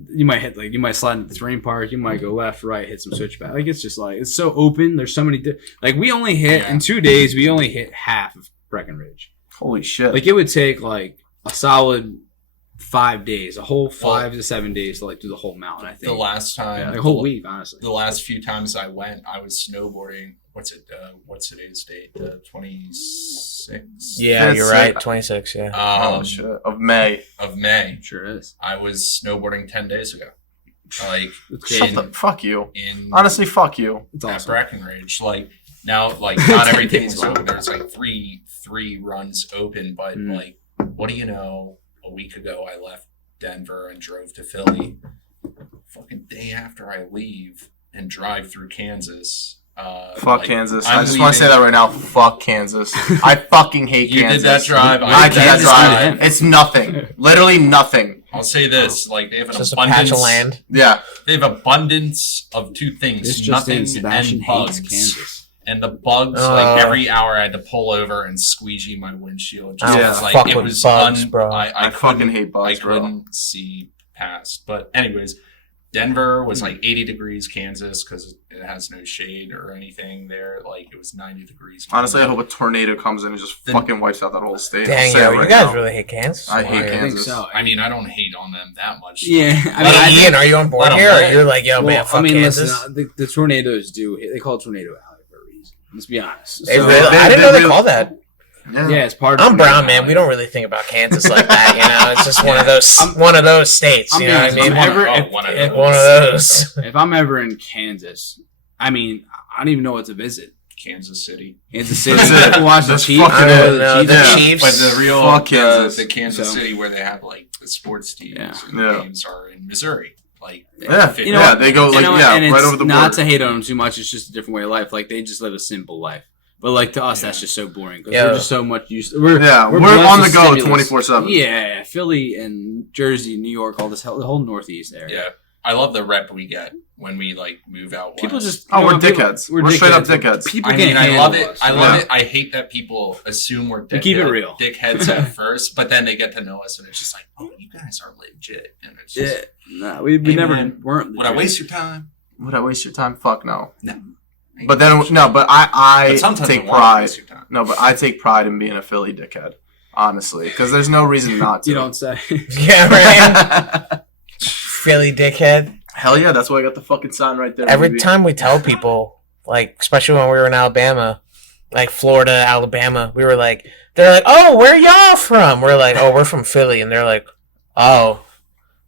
you might slide into the terrain park, you might go left, right, hit some switchback. Like it's just like it's so open. There's so many like we only hit in 2 days. We only hit half of Breckenridge. Holy shit! Like it would take like a solid 5 days, a whole 5 to 7 days to like do the whole mountain. I think The last time, like a whole week, honestly. the last few times I went, I was snowboarding. What's today's date? 26. Yeah, That's you're right. it. 26. Yeah. Oh shit! Of May. Of May. Sure is. I was snowboarding 10 days ago. Like Shut the fuck you. in Honestly, fuck you. It's at awesome. Breckenridge. Like now, like not everything's open. There's like three runs open, but like, what do you know? A week ago, I left Denver and drove to Philly. Fucking day after I leave and drive through Kansas. Fuck Kansas. I'm I just want to say leaving- that right now. Fuck Kansas. I fucking hate You Kansas. did that drive. I did that Kansas drive. did it. It's nothing. Literally nothing. I'll say this: like they have an Just a patch abundance. of land. Yeah. They have abundance of two It's things: just nothing in Sebastian and hates bugs. Kansas. And the bugs, like every hour, I had to pull over and squeegee my windshield. I don't Yeah. Like, fuck it with was bugs, bro. I fucking hate bugs, I bro. couldn't see past. But anyways, Denver was like 80 degrees. Kansas, because it has no shade or anything there. Like it was 90 degrees. Honestly, I hope a tornado comes in and just Then- fucking wipes out that whole state. I'll Dang, say yo, it you right guys now. really hate Kansas. I hate I think Kansas. so. I mean, I don't hate on them that much. Yeah, I mean, Ian, are you on board let 'em here? Or live. you're like, yo, man, fuck Kansas. listen, the tornadoes they call it Tornado Alley for a reason. Let's be honest. They So- really, I didn't know they called that. Yeah. Yeah, it's part of I'm Tornado brown, man. Alley. We don't really think about Kansas like that, you know. It's just one of those states. I'm You know what I being mean? honest, One of those. If I'm ever in Kansas, I mean, I don't even know what to visit. Kansas City. Kansas City. That's it. I watch the That's Chiefs. fucking I know it. the No, Chiefs. the Yeah. Chiefs. But the real Fuck Kansas. the Kansas So- City where they have like the sports teams Yeah. and Yeah. the games are in Missouri. Like Yeah. fit- You know Yeah, what? they go like, and right it's over the not border. to hate on them too much. It's just a different way of life. Like they just live a simple life. But like to us, that's just so boring because Yeah. we're just so much used. We're We're on the blessed go with stimulus. 24/7. Yeah, Philly and Jersey, New York, all this, the whole Northeast area. Yeah, I love the rep we get when we like move out. People west. just Oh, you we're know, people- dickheads. We're straight up dickheads. People I can't mean, I handle love it. us. I love Yeah. it. I hate that people assume we're They keep it real. dickheads at first, but then they get to know us, and it's just like, oh, you guys are legit. And it's just, Yeah, no, we Hey, never man, weren't. would I waste your time? Would I waste your time? Fuck no. No. But then no, but I But sometimes take I wanna pride. waste your time. No, but I take pride in being a Philly dickhead. Honestly, because there's no reason not to. You don't say. Yeah, right. Philly dickhead. Hell yeah, that's why I got the fucking sign right there. Every baby. time we tell people, like, especially when we were in Alabama, like Florida, Alabama, we were like, they're like, oh, where y'all from? We're like, oh, we're from Philly. And they're like, oh.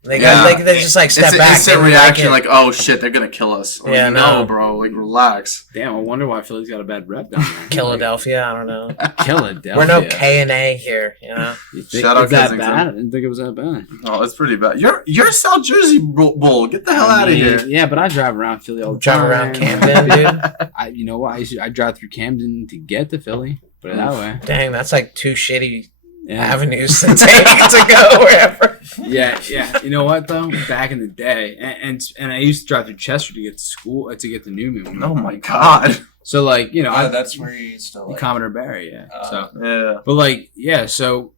They Yeah. they just like step it's an back. instant They don't reaction, it. like, oh shit, they're gonna kill us. Like, Yeah, no, no. bro, like relax. Damn, I wonder why Philly's got a bad rep down there. Philadelphia, I don't know. Philadelphia. We're no K and A here, you know. You think Shout out it's that Kensington. bad? I didn't think it was that bad. Oh, it's pretty bad. You're South Jersey bull. Get the hell out of here. Yeah, but I drive around Philly all the Drive time. around Camden, dude. You know what? I drive through Camden to get to Philly. Put it that way. Dang, that's like two shitty Yeah. avenues to take to go wherever. Yeah. You know what though? Back in the day, and I used to drive through Chester to get to school to get to Newman. Oh my god. So like That's where you used to like. Commodore Barry, yeah. So, Yeah. but like yeah. So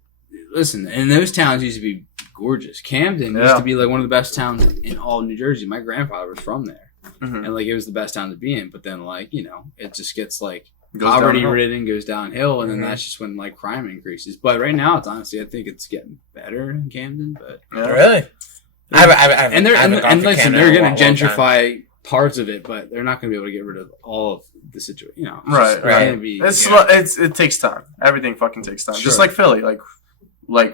listen, and those towns used to be gorgeous. Camden used Yeah. to be like one of the best towns in all New Jersey. My grandfather was from there, Mhm. and like it was the best town to be in. But then like it just gets like Goes poverty downhill. ridden, goes downhill, and then Mhm. that's just when like crime increases. But right now, it's honestly, I think it's getting better in Camden. But Yeah. Really? and they're haven't gone and to listen, Canada they're in a going to long time. gentrify parts of it, but they're not going to be able to get rid of all of the situation. You know, it's Right, just right. gonna be- It's yeah. it takes time. Everything fucking takes time. Sure. Just like Philly, like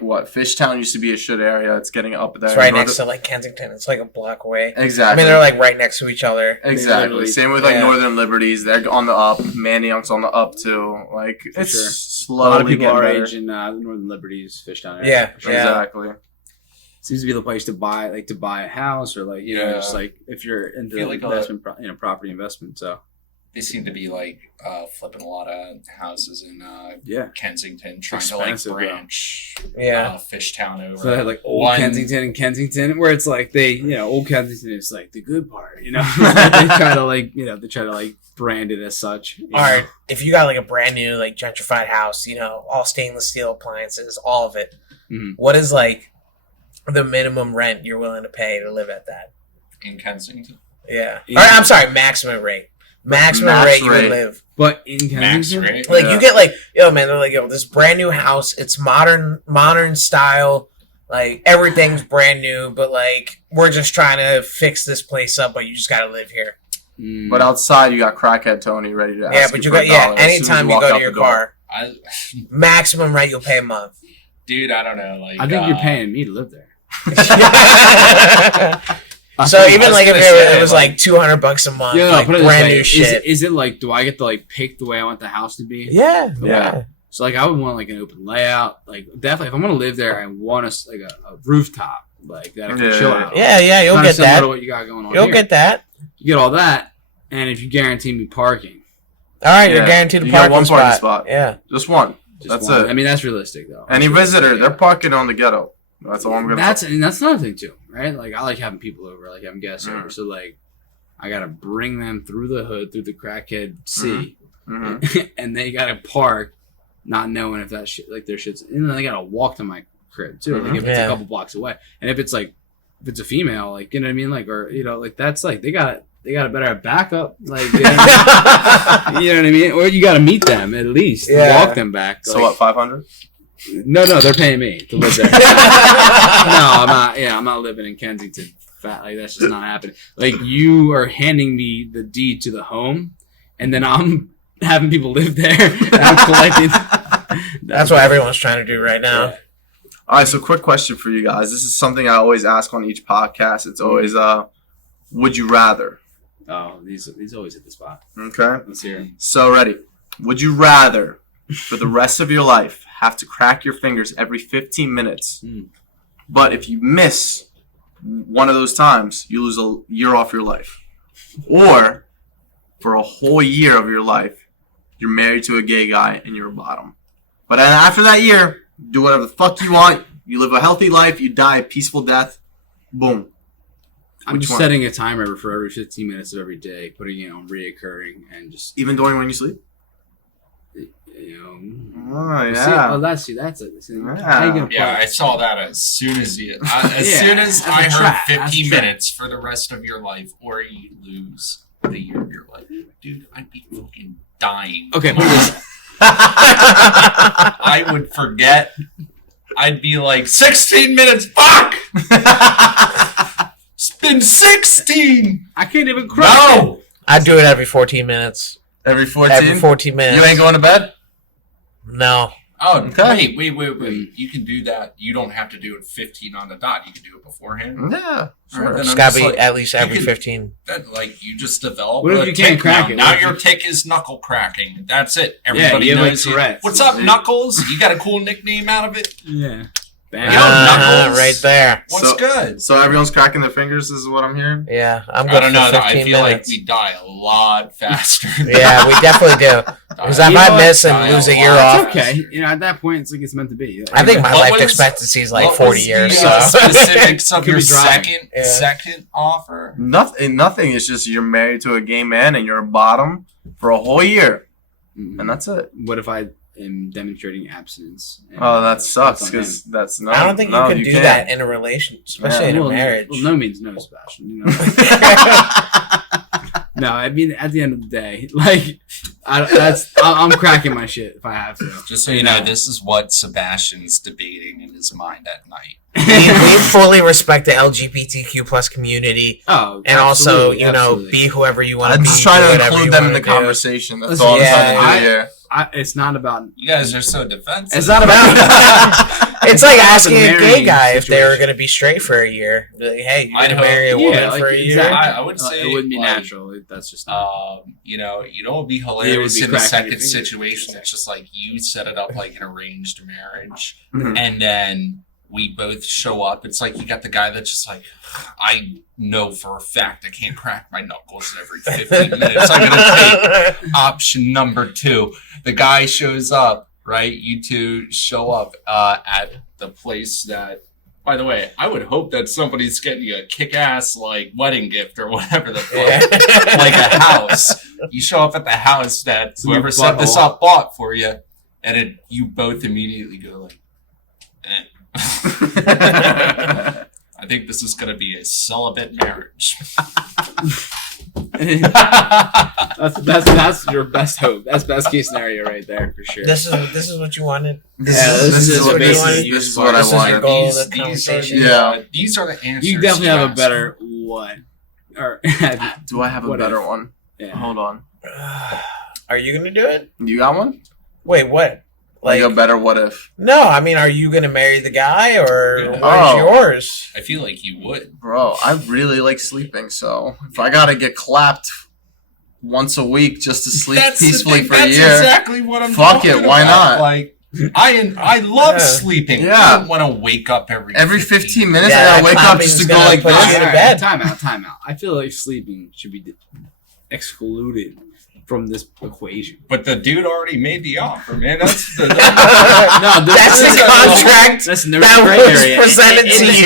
what? Fishtown used to be a shit area. It's getting up there. It's right Northern- next to like Kensington. It's like a block away. Exactly. I mean, they're like right next to each other. Exactly. literally- Same with like yeah. Northern Liberties. They're on the up. Manionc's on the up too. Like it's sure. slowly A lot of people getting our better. age in Northern Liberties, Fishtown area. Yeah, for sure. yeah. Exactly. Seems to be the place to buy a house or like Yeah. just like if you're into Feel like investment, property investment. So They seem to be like flipping a lot of houses in yeah. Kensington, trying Expensive, to like branch Yeah. Fishtown over. So they have like old One- Kensington and Kensington, where it's like old Kensington is like the good part, they try to like brand it as such. All right. If you got like a brand new like gentrified house, all stainless steel appliances, all of it. Mhm. What is like the minimum rent you're willing to pay to live at that? In Kensington. Yeah. Yeah. Or, I'm sorry, maximum rate. Maximum Max rate you rate. would live. But in Max Kensington, rate. Like Yeah. you get like, yo man, they're like, yo, this brand new house, it's modern style, like everything's brand new, but like we're just trying to fix this place up, but you just gotta live here. But outside, you got crackhead Tony ready to ask Yeah, but you for got a dollar as soon as anytime you walk go out to the your door. car, I, maximum rate you'll pay a month. dude, I don't know. Like, I think you're paying me to live there. So even was like if gonna it say, was like $200 a month, Yeah, no, like put it this brand way. new shit. Is it like, do I get to like pick the way I want the house to be? Yeah. Yeah. So like, I would want like an open layout. Like definitely, if I'm gonna live there, I want like a rooftop, like that I can Yeah. chill out. Yeah, you'll Kinda get similar that. to what you got going on You'll here. get that. You get all that, and if you guarantee me parking, All right, you're Yeah. guaranteed a You got parking one parking spot. spot. Yeah. Just one. just That's one. it. I mean, that's realistic though. Any That's visitor, realistic, they're yeah. parking on the ghetto. That's all I'm gonna. That's another thing too, right? Like I like having people over, I like having guests Mm. over. So like, I gotta bring them through the hood, through the crackhead sea, Mm-hmm. and they gotta park, not knowing if that shit, like their shit's, and then they gotta walk to my crib too. Like if it's Yeah. a couple blocks away, and if it's a female, like you know what I mean, like or like that's like they got better have backup, like you know what I mean, or you gotta meet them at least, Yeah. walk them back. So like, what? 500. No, they're paying me to live there. No, I'm not. Yeah, I'm not living in Kensington. Fat, like that's just not happening. Like you are handing me the deed to the home, and then I'm having people live there. And I'm collecting. That's what everyone's trying to do right now. Yeah. All right. So, quick question for you guys. This is something I always ask on each podcast. It's always, would you rather? Oh, these always hit the spot. Okay. Let's hear 'em. So ready. Would you rather, for the rest of your life, have to crack your fingers every 15 minutes, but if you miss one of those times, you lose a year off your life, or for a whole year of your life, you're married to a gay guy and you're a bottom, but then after that year, do whatever the fuck you want. You live a healthy life. You die a peaceful death. Boom. I'm Which just one? setting a timer for every 15 minutes of every day, putting it on reoccurring, and just Even during when you sleep. Oh See, yeah. that's it. Yeah. How you gonna yeah, play? I saw that as soon as Yeah, I that's heard a trap. 15 That's a trap. minutes for the rest of your life, or you lose the year of your life. Dude, I'd be fucking dying. Okay, put it this way. I would forget. I'd be like, 16 minutes, fuck! It's been 16! I can't even cry. No! I do it every 14 minutes. Every 14. Every 14 minutes. You ain't going to bed. No. Oh, Okay. wait. You can do that. You don't have to do it 15 on the dot. You can do it beforehand. Yeah. All right, then It's I'm got just to be like, at least every can- 15. then, like, you just develop What if a you can't tick crack now. it? Now What if your you- tick is knuckle cracking. That's it. Everybody you have, like, knows you. Tourette's. What's up, Yeah. Knuckles? You got a cool nickname out of it? Yeah. Bam. You know, Knuckles. Right there. What's So- good? So everyone's cracking their fingers. Is what I'm hearing. Yeah, I'm I good don't for know. 15 I feel like minutes. we die a lot faster. Yeah, we definitely do. Because if You know I what? miss and Die lose a a year lot. off, It's okay. You know, at that point, it's like it's meant to be. I think my What life was- expectancy is like What 40 was years. the, So. specifics of Could your be driving. second offer. Nothing. Nothing. It's just you're married to a gay man and you're a bottom for a whole year, Mhm. and that's it. What if I am demonstrating absence? And, Oh, that sucks that's on because him? that's no. I don't think no, you can do can't. that in a relationship, especially in a Well, marriage. Well, no means no, Sebastian. You know? No, I mean at the end of the day, like I'm cracking my shit if I have to. Just so you know, this is what Sebastian's debating in his mind at night. we fully respect the LGBTQ plus community, Oh, and also, absolutely, you know, absolutely. be whoever you want to I'm be. just trying do to whatever include you them in wanna the do. conversation. That's Listen, all I'm yeah, trying to do here. It's not about. You guys are so defensive. It's not about. It's like not about asking the a gay marrying guy if they were situation. going to be straight for a year. Like, hey, you're I'd going to marry a hope- woman Yeah, like, for a year? exactly. I would say It wouldn't be like, natural. That's just. Not, you know what would be It hilarious would be in the cracking second your fingers. situation? It's just like you set it up like an arranged marriage, Mhm. and then we both show up. It's like you got the guy that's just like, I know for a fact I can't crack my knuckles every 15 minutes. I'm gonna take option number 2. The guy shows up, right? You two show up at the place that. By the way, I would hope that somebody's getting you a kick-ass like wedding gift or whatever the fuck, Yeah. like a house. You show up at the house that It's a new whoever set this butthole. up bought for you, and you both immediately go like, eh. I think this is going to be a celibate marriage. That's your best hope. That's best case scenario right there for sure. This is what you wanted. This is what I This is your wanted. goal. These are conversation. these are the answers. You definitely have a asked better for. what? Or Do I have a What better if? one? Yeah. Hold on. Are you gonna do it? You got one? Wait, what? Like a better what if? No, I mean, are you gonna marry the guy or Yeah. what is Oh. yours? I feel like you would. Bro, I really like sleeping, so if I gotta get clapped once a week just to sleep peacefully for a year, exactly what I'm fuck talking it, why about. not? Like, I love Yeah. sleeping. Yeah. I don't want to wake up every 15 minutes Yeah, I gotta that wake up clapping's just to go gonna like put this. you to bed. Time out. I feel like sleeping should be excluded from this equation. But the dude already made the offer, man. That's the, No, That's the contract That's that a gray was area. presented to you.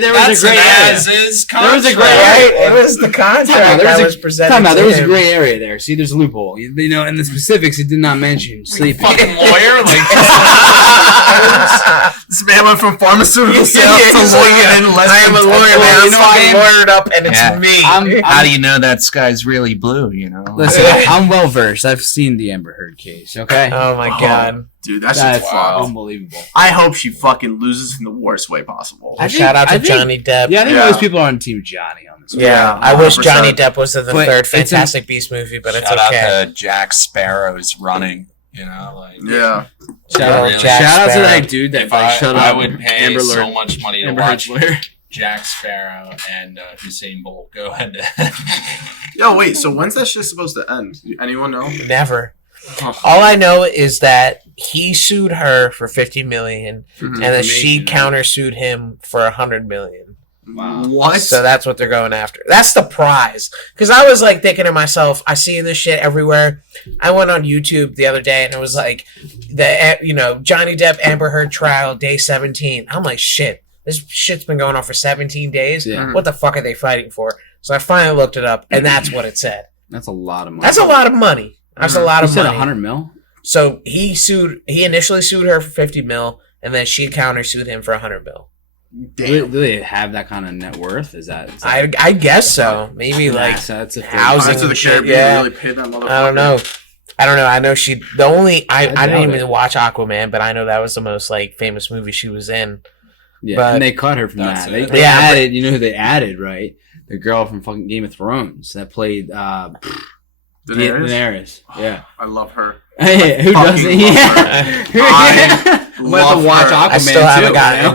There was a gray area. as is There was a contract. gray area. It was the contract Time out, there was that a- was presented Time out. to There was a him. gray area there. See, there's a loophole. You know, in the specifics, it did not mention sleeping. Fucking lawyer, like This man went from pharmaceutical Yeah, sales to he's lawyer like, in less I am a than lawyer, 10 man. days. I'm fucking lawyered up, and it's Yeah. me. How do you know that sky's really blue? You know. Listen, I'm well versed. I've seen the Amber Heard case. Okay, Oh my Oh. god! Dude, that shit's that's wild. unbelievable. I hope she fucking loses in the worst way possible. I think- Shout out to I think- Johnny Depp. Yeah, I think Yeah. most people are on Team Johnny on this one. Yeah, Yeah, I wish 100%. Johnny Depp was in the But third it's in- Fantastic Beast movie, but it's Shout okay. out to Jack Sparrow's running. You know, like Yeah. Shout out, Really? Jack shout out to Sparrow. that dude that if like shut I up. would pay Amber so Heard- much money to Amber watch Heard's lawyer. Jack Sparrow and Usain Bolt go head to head. Yo, wait, so when's that shit supposed to end? Anyone know? Never. Oh. All I know is that he sued her for $50 million, Mhm. and that she Information, countersued him for $100 million. Wow. What? So that's what they're going after. That's the prize. Because I was like thinking to myself, I see this shit everywhere. I went on YouTube the other day and it was like Johnny Depp Amber Heard trial day 17. I'm like, shit. This shit's been going on for 17 days. Yeah, What the fuck are they fighting for? So I finally looked it up, and that's what it said. that's a lot of money. That's a lot of money. That's a lot You of said money. 100 mil. So he initially sued her for 50 mil, and then she countersued him for 100 mil. Do they have that kind of net worth? Is that I guess so. Maybe like that's a thing. housing. Pirates of the and shit, Caribbean yeah. really paid that motherfucker. I don't know. I know she. The only I doubt didn't it. even watch Aquaman, but I know that was the most like famous movie she was in. Yeah, But- and they cut her from That's that. it. They Yeah, added. You know who they added, right? The girl from fucking Game of Thrones that played Daenerys. Yeah. I love her. Hey, who fucking doesn't? love Yeah. I I'm about to love watch her. Aquaman I still haven't too. gotten you know?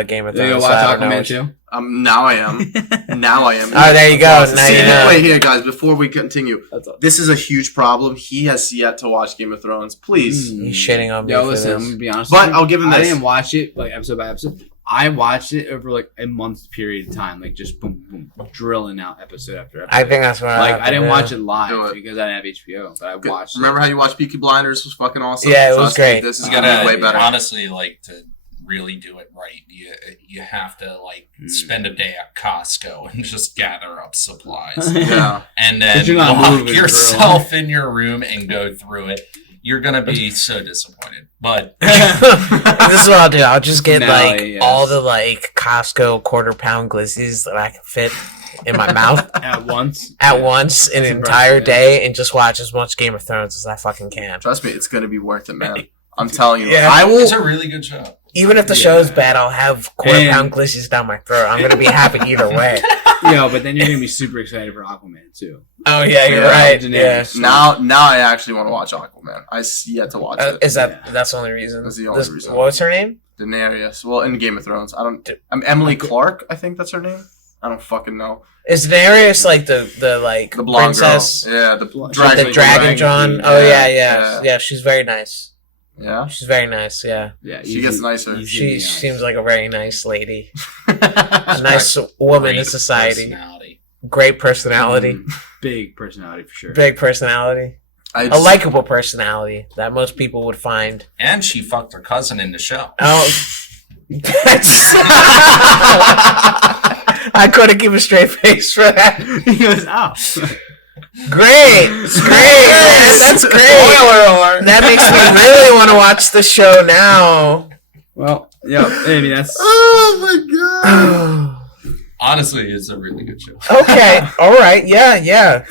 into Game of You gonna Thrones. So watch I don't know Aquaman what- too? Now I am. Now I am. Oh, there you go. Now See, you know. wait here, guys. Before we continue, That's all. this is a huge problem. He has yet to watch Game of Thrones. Please. He's shitting on me Yo, for listen, I'm this. gonna be honest. But with you. I'll give him I this. didn't watch it like episode by episode. I watched it over like a month period of time, like just boom, boom, drilling out episode after episode. I think that's what like I didn't watch it Do live it. because I didn't have HBO, but I Good. watched. Remember it. how you watched Peaky Blinders? Was fucking awesome. Yeah, it was Trust me, great. This is You gonna gotta be way better. honestly like to really do it right. You have to like spend a day at Costco and just gather up supplies, Yeah. and But then you're not lock moving yourself in your room and go through it. You're gonna be so disappointed, but this is what I'll do. I'll just get Finale, like yes. all the like Costco quarter-pound glizzies that I can fit in my mouth at once. at Yeah. once an That's entire impressive, yeah. day and just watch as much Game of Thrones as I fucking can. Trust me, it's gonna be worth it, man. I'm telling you. Yeah. I will. it's a really good show. Even if the Yeah. show's bad, I'll have quarter-pound And- glizzies down my throat. I'm gonna be happy either way. Yo, but then you're gonna be super excited for Aquaman too. Oh yeah, you're Yeah. right. Daenerys. Yeah. Now I actually want to watch Aquaman. I yet to watch it. Is that Yeah. that's the only reason? That's the only reason. What's her name? Daenerys. Well, in Game of Thrones, I don't. Emily Clark. I think that's her name. I don't fucking know. Is Daenerys like the like The blonde princess? girl. Yeah, the With dragon. The dragon John. Oh Yeah, yeah. She's very nice. Yeah. She's very nice. Yeah, Yeah, She gets nicer. easy she in the eyes. seems like a very nice lady, a nice woman in Great society. personality. Great personality, big personality for sure. big personality, I a just- likable personality that most people would find. And she fucked her cousin in the show. Oh, that's. I couldn't keep a straight face for that. He goes, oh. Great, it's great. That's great. That makes me really want to watch the show now. Well, yeah, I mean that's Oh my god. Honestly, it's a really good show. Okay, all right, yeah. Yeah.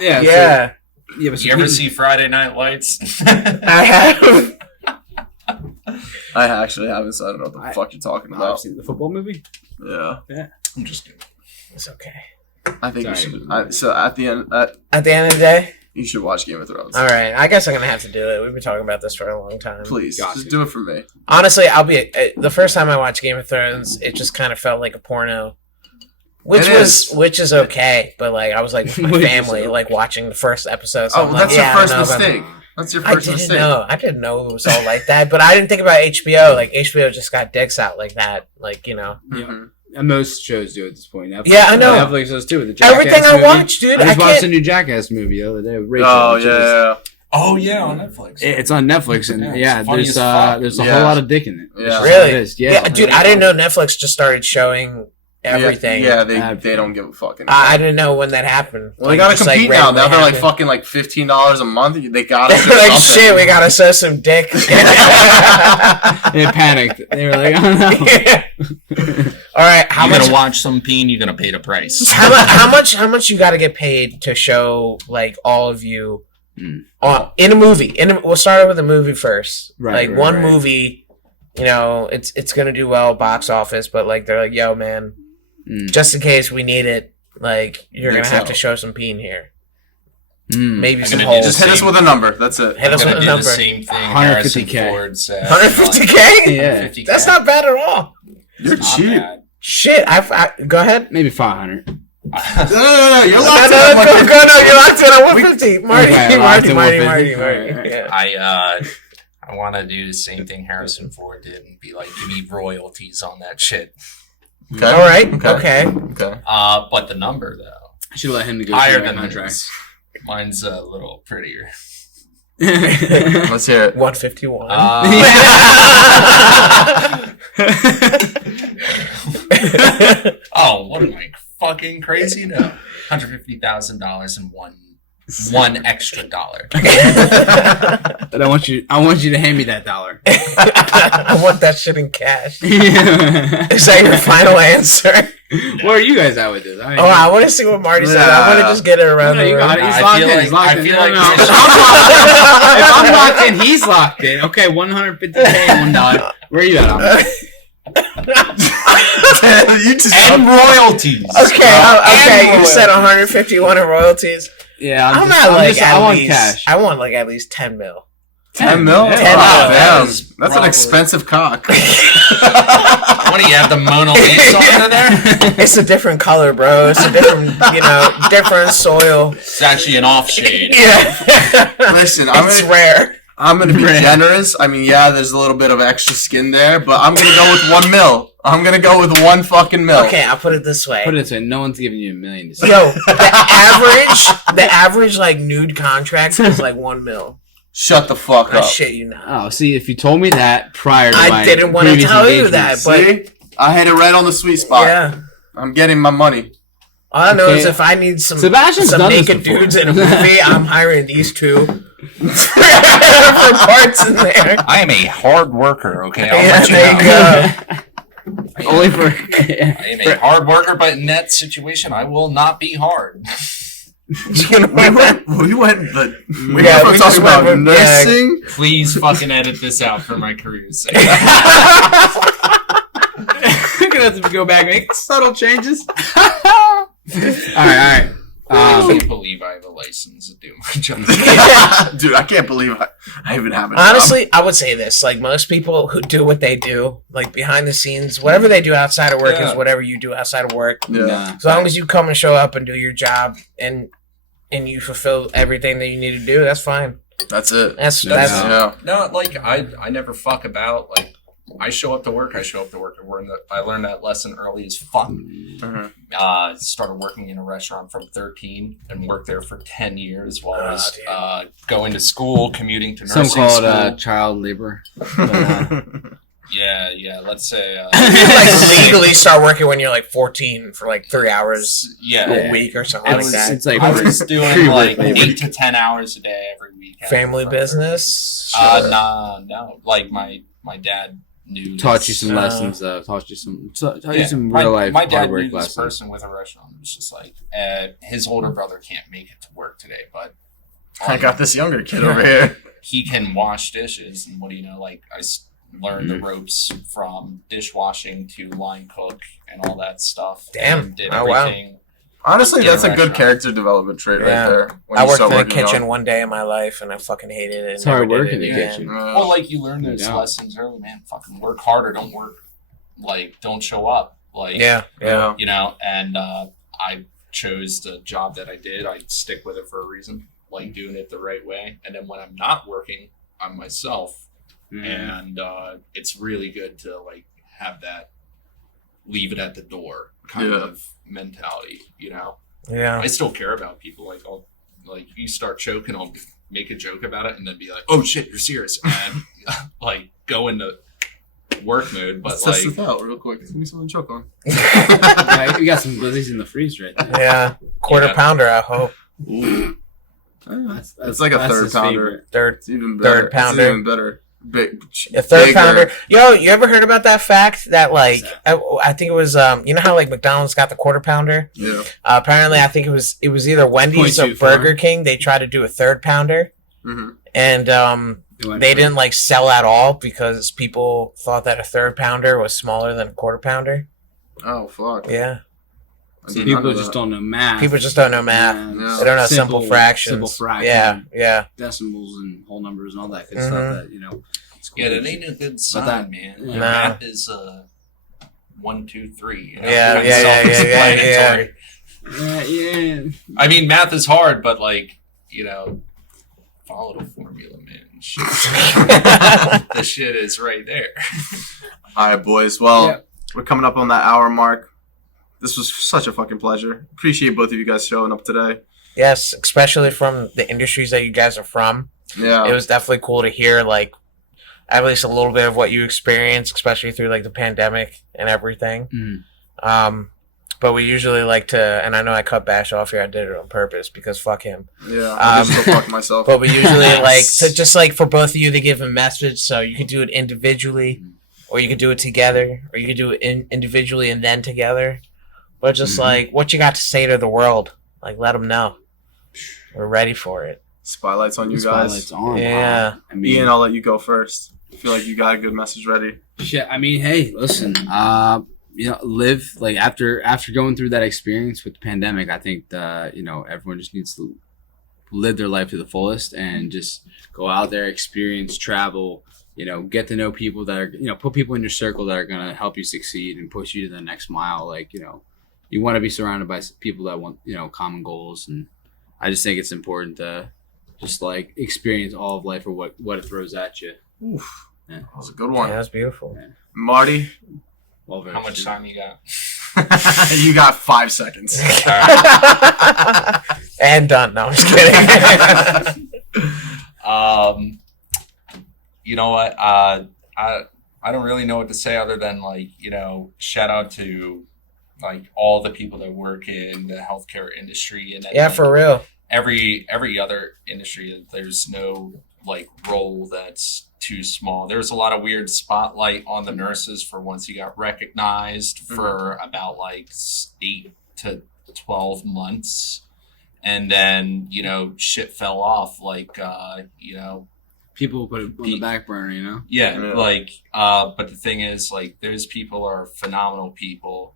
Yeah. Yeah, but You ever see Friday Night Lights? I have. I actually haven't, so I don't know what the fuck you're talking I've about. seen the football movie. Yeah. I'm just kidding. It's okay. I think Sorry. you should. So at the end, At the end of the day, you should watch Game of Thrones. all right. I guess I'm gonna have to do it. We've been talking about this for a long time. Please, Got just to. do it for me. Honestly, the first time I watched Game of Thrones, it just kind of felt like a porno, which is okay. But like, I was like with my Which is family, okay. like watching the first episode. So Oh, I'm well, like, that's yeah, your first I don't know about mistake. That's your I first didn't mistake. know. I didn't know it was all like that, but I didn't think about HBO. Like HBO just got dicks out like that. Like Mhm. And most shows do at this point. Netflix, Yeah, I know. Netflix does too with the Jackass everything I movie. watch, dude. I I just watched the can't. new Jackass movie the other day with Rachel. Oh which is- yeah. Oh yeah, on Netflix. It's on Netflix, and Yeah, it's funny as fuck. there's a Yeah. whole lot of dick in it. Yeah. It's just Really? how it is. Yeah, dude. I didn't know Netflix just started showing everything. Yeah, they don't give a fuck anymore. I didn't know when that happened. Well, they gotta just, like, compete now. Now randomly they're like happened. fucking like $15 a month. They gotta do like something. shit. We gotta sell some dick. They panicked. They were like, "Oh no!" All right, how You're much? gonna watch some peen, you're gonna pay the price. How much you got to get paid to show like all of you in a movie? We'll start with a movie first. Right, like right, one right. movie, it's gonna do well box office, but like they're like, yo, man, Mm. just in case we need it, like you're Think gonna have so. to show some peen here. Mm. Maybe I'm some gonna do holes. Just hit us with a number. That's it. Hit us I'm with gonna a do number. the same thing Harrison 150K. Ford said. 150K? Yeah, 150K. That's not bad at all. You're Not cheap. bad. Shit, I go ahead. maybe 500. No. You're No, locked no, in. no, you're locked in on 150. Marty, Okay, Marty. locked in 150. Yeah. I want to do the same thing Harrison Ford did and be like, give me royalties on that shit. Okay. All right. Okay. Okay. But the number though, I should let him negotiate higher that than contract. this. Mine's a little prettier. Let's hear it. 151. Oh, what am I fucking crazy? No, $150,000 and one extra dollar. But I want you to hand me that dollar. I want that shit in cash. Where Is that your final answer? are you guys at with this? Oh, I want to see what Marty says. I want to just get it around No, the you room. got it. He's I locked feel in. like- He's locked I in. feel No, like no. this- If I'm locked in, he's locked in. Okay, $150K and $1. Where are you at? You just And royalties. Okay, you said 151 in royalties. Yeah, I'm not like I at want least. cash. I want like at least 10 mil. 10 mil? Yeah. 10 Oh, mil. damn. That is That's an probably- expensive cock. What do you have, the Mona Lisa under there? It's a different color, bro. It's a different, different soil. It's actually an offshade. Yeah. Listen, It's rare. I'm gonna be generous. I mean, yeah, there's a little bit of extra skin there, but I'm gonna go with 1 mil. I'm gonna go with 1 fucking mil. Okay, I'll put it this way. Put it this way, no one's giving you $1 million to see. Yo, the average like nude contract is like 1 mil. Shut the fuck I up. shit you not. Oh, see, if you told me that prior to I my didn't want to previous tell you that, engagements- but See? I hit it right on the sweet spot. yeah. I'm getting my money. All I know is Okay. if I need some Sebastian's done this naked before. dudes in a movie, I'm hiring these two for parts in there. I am a hard worker, okay? I'll Yeah, let you there know. you go. Only for I am a hard worker, but in that situation, I will not be hard. We went, but we Yeah, were we talking just about went with- yeah. nursing. Please fucking edit this out for my career's sake. You're gonna have to go back and make subtle changes. all right. I can't believe I have a license to do my job. Dude, I can't believe I even have it. Honestly, I would say this: like most people who do what they do, like behind the scenes, whatever they do outside of work Yeah. is whatever you do outside of work. Yeah. As long as you come and show up and do your job and you fulfill everything that you need to do, that's fine. That's it. That's Yeah. No, like I never fuck about. Like I show up to work. I show up to work. I learned that lesson early as fuck. Mhm. Started working in a restaurant from 13 and worked there for 10 years while I was dude. going to school, commuting to Some nursing call school. it child labor. Yeah, let's say. you like legally start working when you're like 14 for like 3 hours Yeah, a week or something I like was- that. It's like I was doing pre-work like labor. 8 to 10 hours a day every weekend. Family business. No. Like my dad knew Taught you this- some lessons, taught you some real life My dad hard knew work this lessons. person with a restaurant. It was just like his older brother can't make it to work today, but I got this younger kid over here. he can wash dishes. And what do you know? Like learned the ropes from dishwashing to line cook and all that stuff. Damn. And did Oh, wow. everything. Honestly, In a that's a good restaurant. character development trait Yeah. right there. When I you worked start in the working kitchen young. one day in my life, and I fucking hated it. It's and hard never work did in it the again. kitchen. Well, like you learn those Yeah. lessons early, man. Fucking work harder, don't work. Like don't show up. Like Yeah. Yeah. you know. And I chose the job that I did. I stick with it for a reason. Like doing it the right way. And then when I'm not working, I'm myself. And it's really good to like have that leave it at the door kind Yeah. of mentality, you know. Yeah. I still care about people. Like I'll like you start choking, I'll make a joke about it and then be like, oh shit, you're serious, and like go into work mode. But Let's like test this out real quick. Give me something to choke on. Yeah, you got some glizzies in the freeze right there. Yeah. Quarter Yeah. pounder, I hope. It's like a third his pounder. favorite. Third. It's even better. Third pounder. It's even better. Big. A third bigger. pounder. Yo, you ever heard about that fact that like I think it was you know how like McDonald's got the quarter pounder? Yeah. Apparently, I think it was either Wendy's or 0.24. Burger King. They tried to do a third pounder, Mm-hmm. and they didn't like sell at all because people thought that a third pounder was smaller than a quarter pounder. Oh fuck. Yeah, I did not People know just that. don't know math. people just don't know math. Yeah. They don't know simple fractions. Simple fractions. Yeah, yeah. Decimals and whole numbers and all that good Mhm. stuff that, you know. it's yeah, cool. that ain't a good But sign, that- man. yeah. No. Math is 1, 2, 3. You know? Yeah, It's yeah, yeah, self-explanatory. Yeah. I mean, math is hard, but like you know, follow the formula, man. Shit. The shit is right there. All right, boys. Well, Yeah. we're coming up on that hour mark. This was such a fucking pleasure. Appreciate both of you guys showing up today. Yes, especially from the industries that you guys are from. Yeah. It was definitely cool to hear like at least a little bit of what you experienced, especially through like the pandemic and everything. Mhm. But we usually like to, and I know I cut Bash off here. I did it on purpose because fuck him. Yeah. I just go fuck myself. But we usually like to just like for both of you to give a message. So you could do it individually, or you could do it together, or you could do it individually and then together. But just like what you got to say to the world, like let them know we're ready for it. Spotlight's on you The guys. spotlight's on. Yeah. I mean, Ian, I'll let you go first. I feel like you got a good message ready. shit. I mean, hey, listen. You know, live like after going through that experience with the pandemic. I think everyone just needs to live their life to the fullest and just go out there, experience, travel. You know, get to know people that are put people in your circle that are gonna help you succeed and push you to the next mile. Like you want to be surrounded by people that want common goals, and I just think it's important to just like experience all of life or what it throws at you. Oof. Yeah. That was a good Yeah, one. that's beautiful. Marty, Well versed. How much time you got? you got 5 seconds. And done. No, I'm just kidding. You know what? I don't really know what to say other than like shout out to like all the people that work in the healthcare industry and then, Yeah, like, for real. every other industry. There's no like role that's too small. There's a lot of weird spotlight on the nurses for once you got recognized for about like 8 to 12 months, and then shit fell off like People put it on the back burner, yeah, Yeah. like but the thing is like those people are phenomenal people.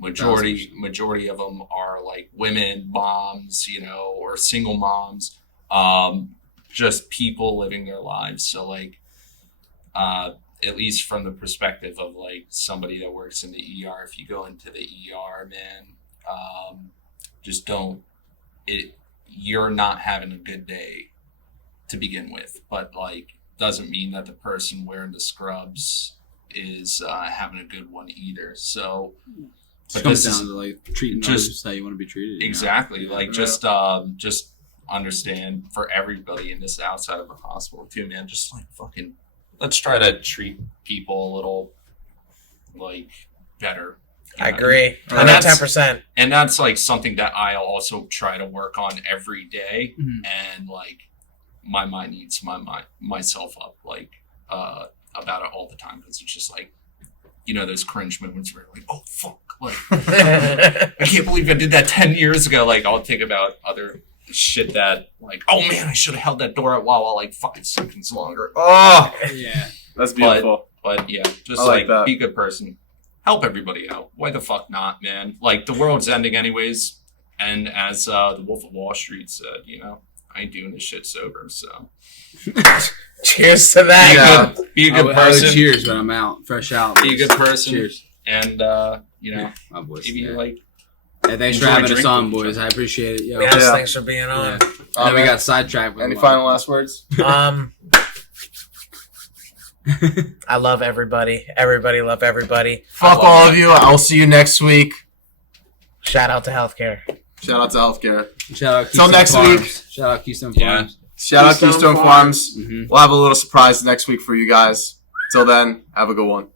Majority of them are like women moms, or single moms, just people living their lives. So like at least from the perspective of like somebody that works in the ER, if you go into the ER, man, just don't you're not having a good day to begin with, but like doesn't mean that the person wearing the scrubs is having a good one either. So It comes down to like treating just- others how you want to be treated. exactly, like Yeah. just understand for everybody in this outside of the hospital too, man, just like fucking let's try to treat people a little like better. I agree. And that's- 110%. And that's like something that I also try to work on every day. Mhm. And like my mind eats myself up. Like about it all the time because it's just like, you know, those cringe moments where you're like, oh fuck, like I can't believe I did that 10 years ago. Like I'll think about other shit that like, oh man, I should have held that door at Wawa like 5 seconds longer. Oh Yeah. That's beautiful. but yeah, just I like that. be a good person. Help everybody out. Why the fuck not, man? Like the world's ending anyways. And as the Wolf of Wall Street said, you know, I ain't doing this shit sober, so Cheers to that. be a good I would person. cheers, but I'm out. Fresh out. Be a good person. Cheers. And you know, My boys. maybe Yeah. like Hey, thanks for enjoy having us drinking on, with each boys. I appreciate it. Yo. Yes, Yeah. thanks for being on. Yeah. And then we got sidetracked. With Any a lot. final last words? I love everybody. Everybody love everybody. Fuck all of you. I'll see you next week. Shout out to healthcare. Shout out to healthcare. Shout out Till Keystone next Farms. week. Shout out Keystone Yeah. Farms. Shout out Keystone Keystone Farms. Farms. Mm-hmm. We'll have a little surprise next week for you guys. Till then, have a good one.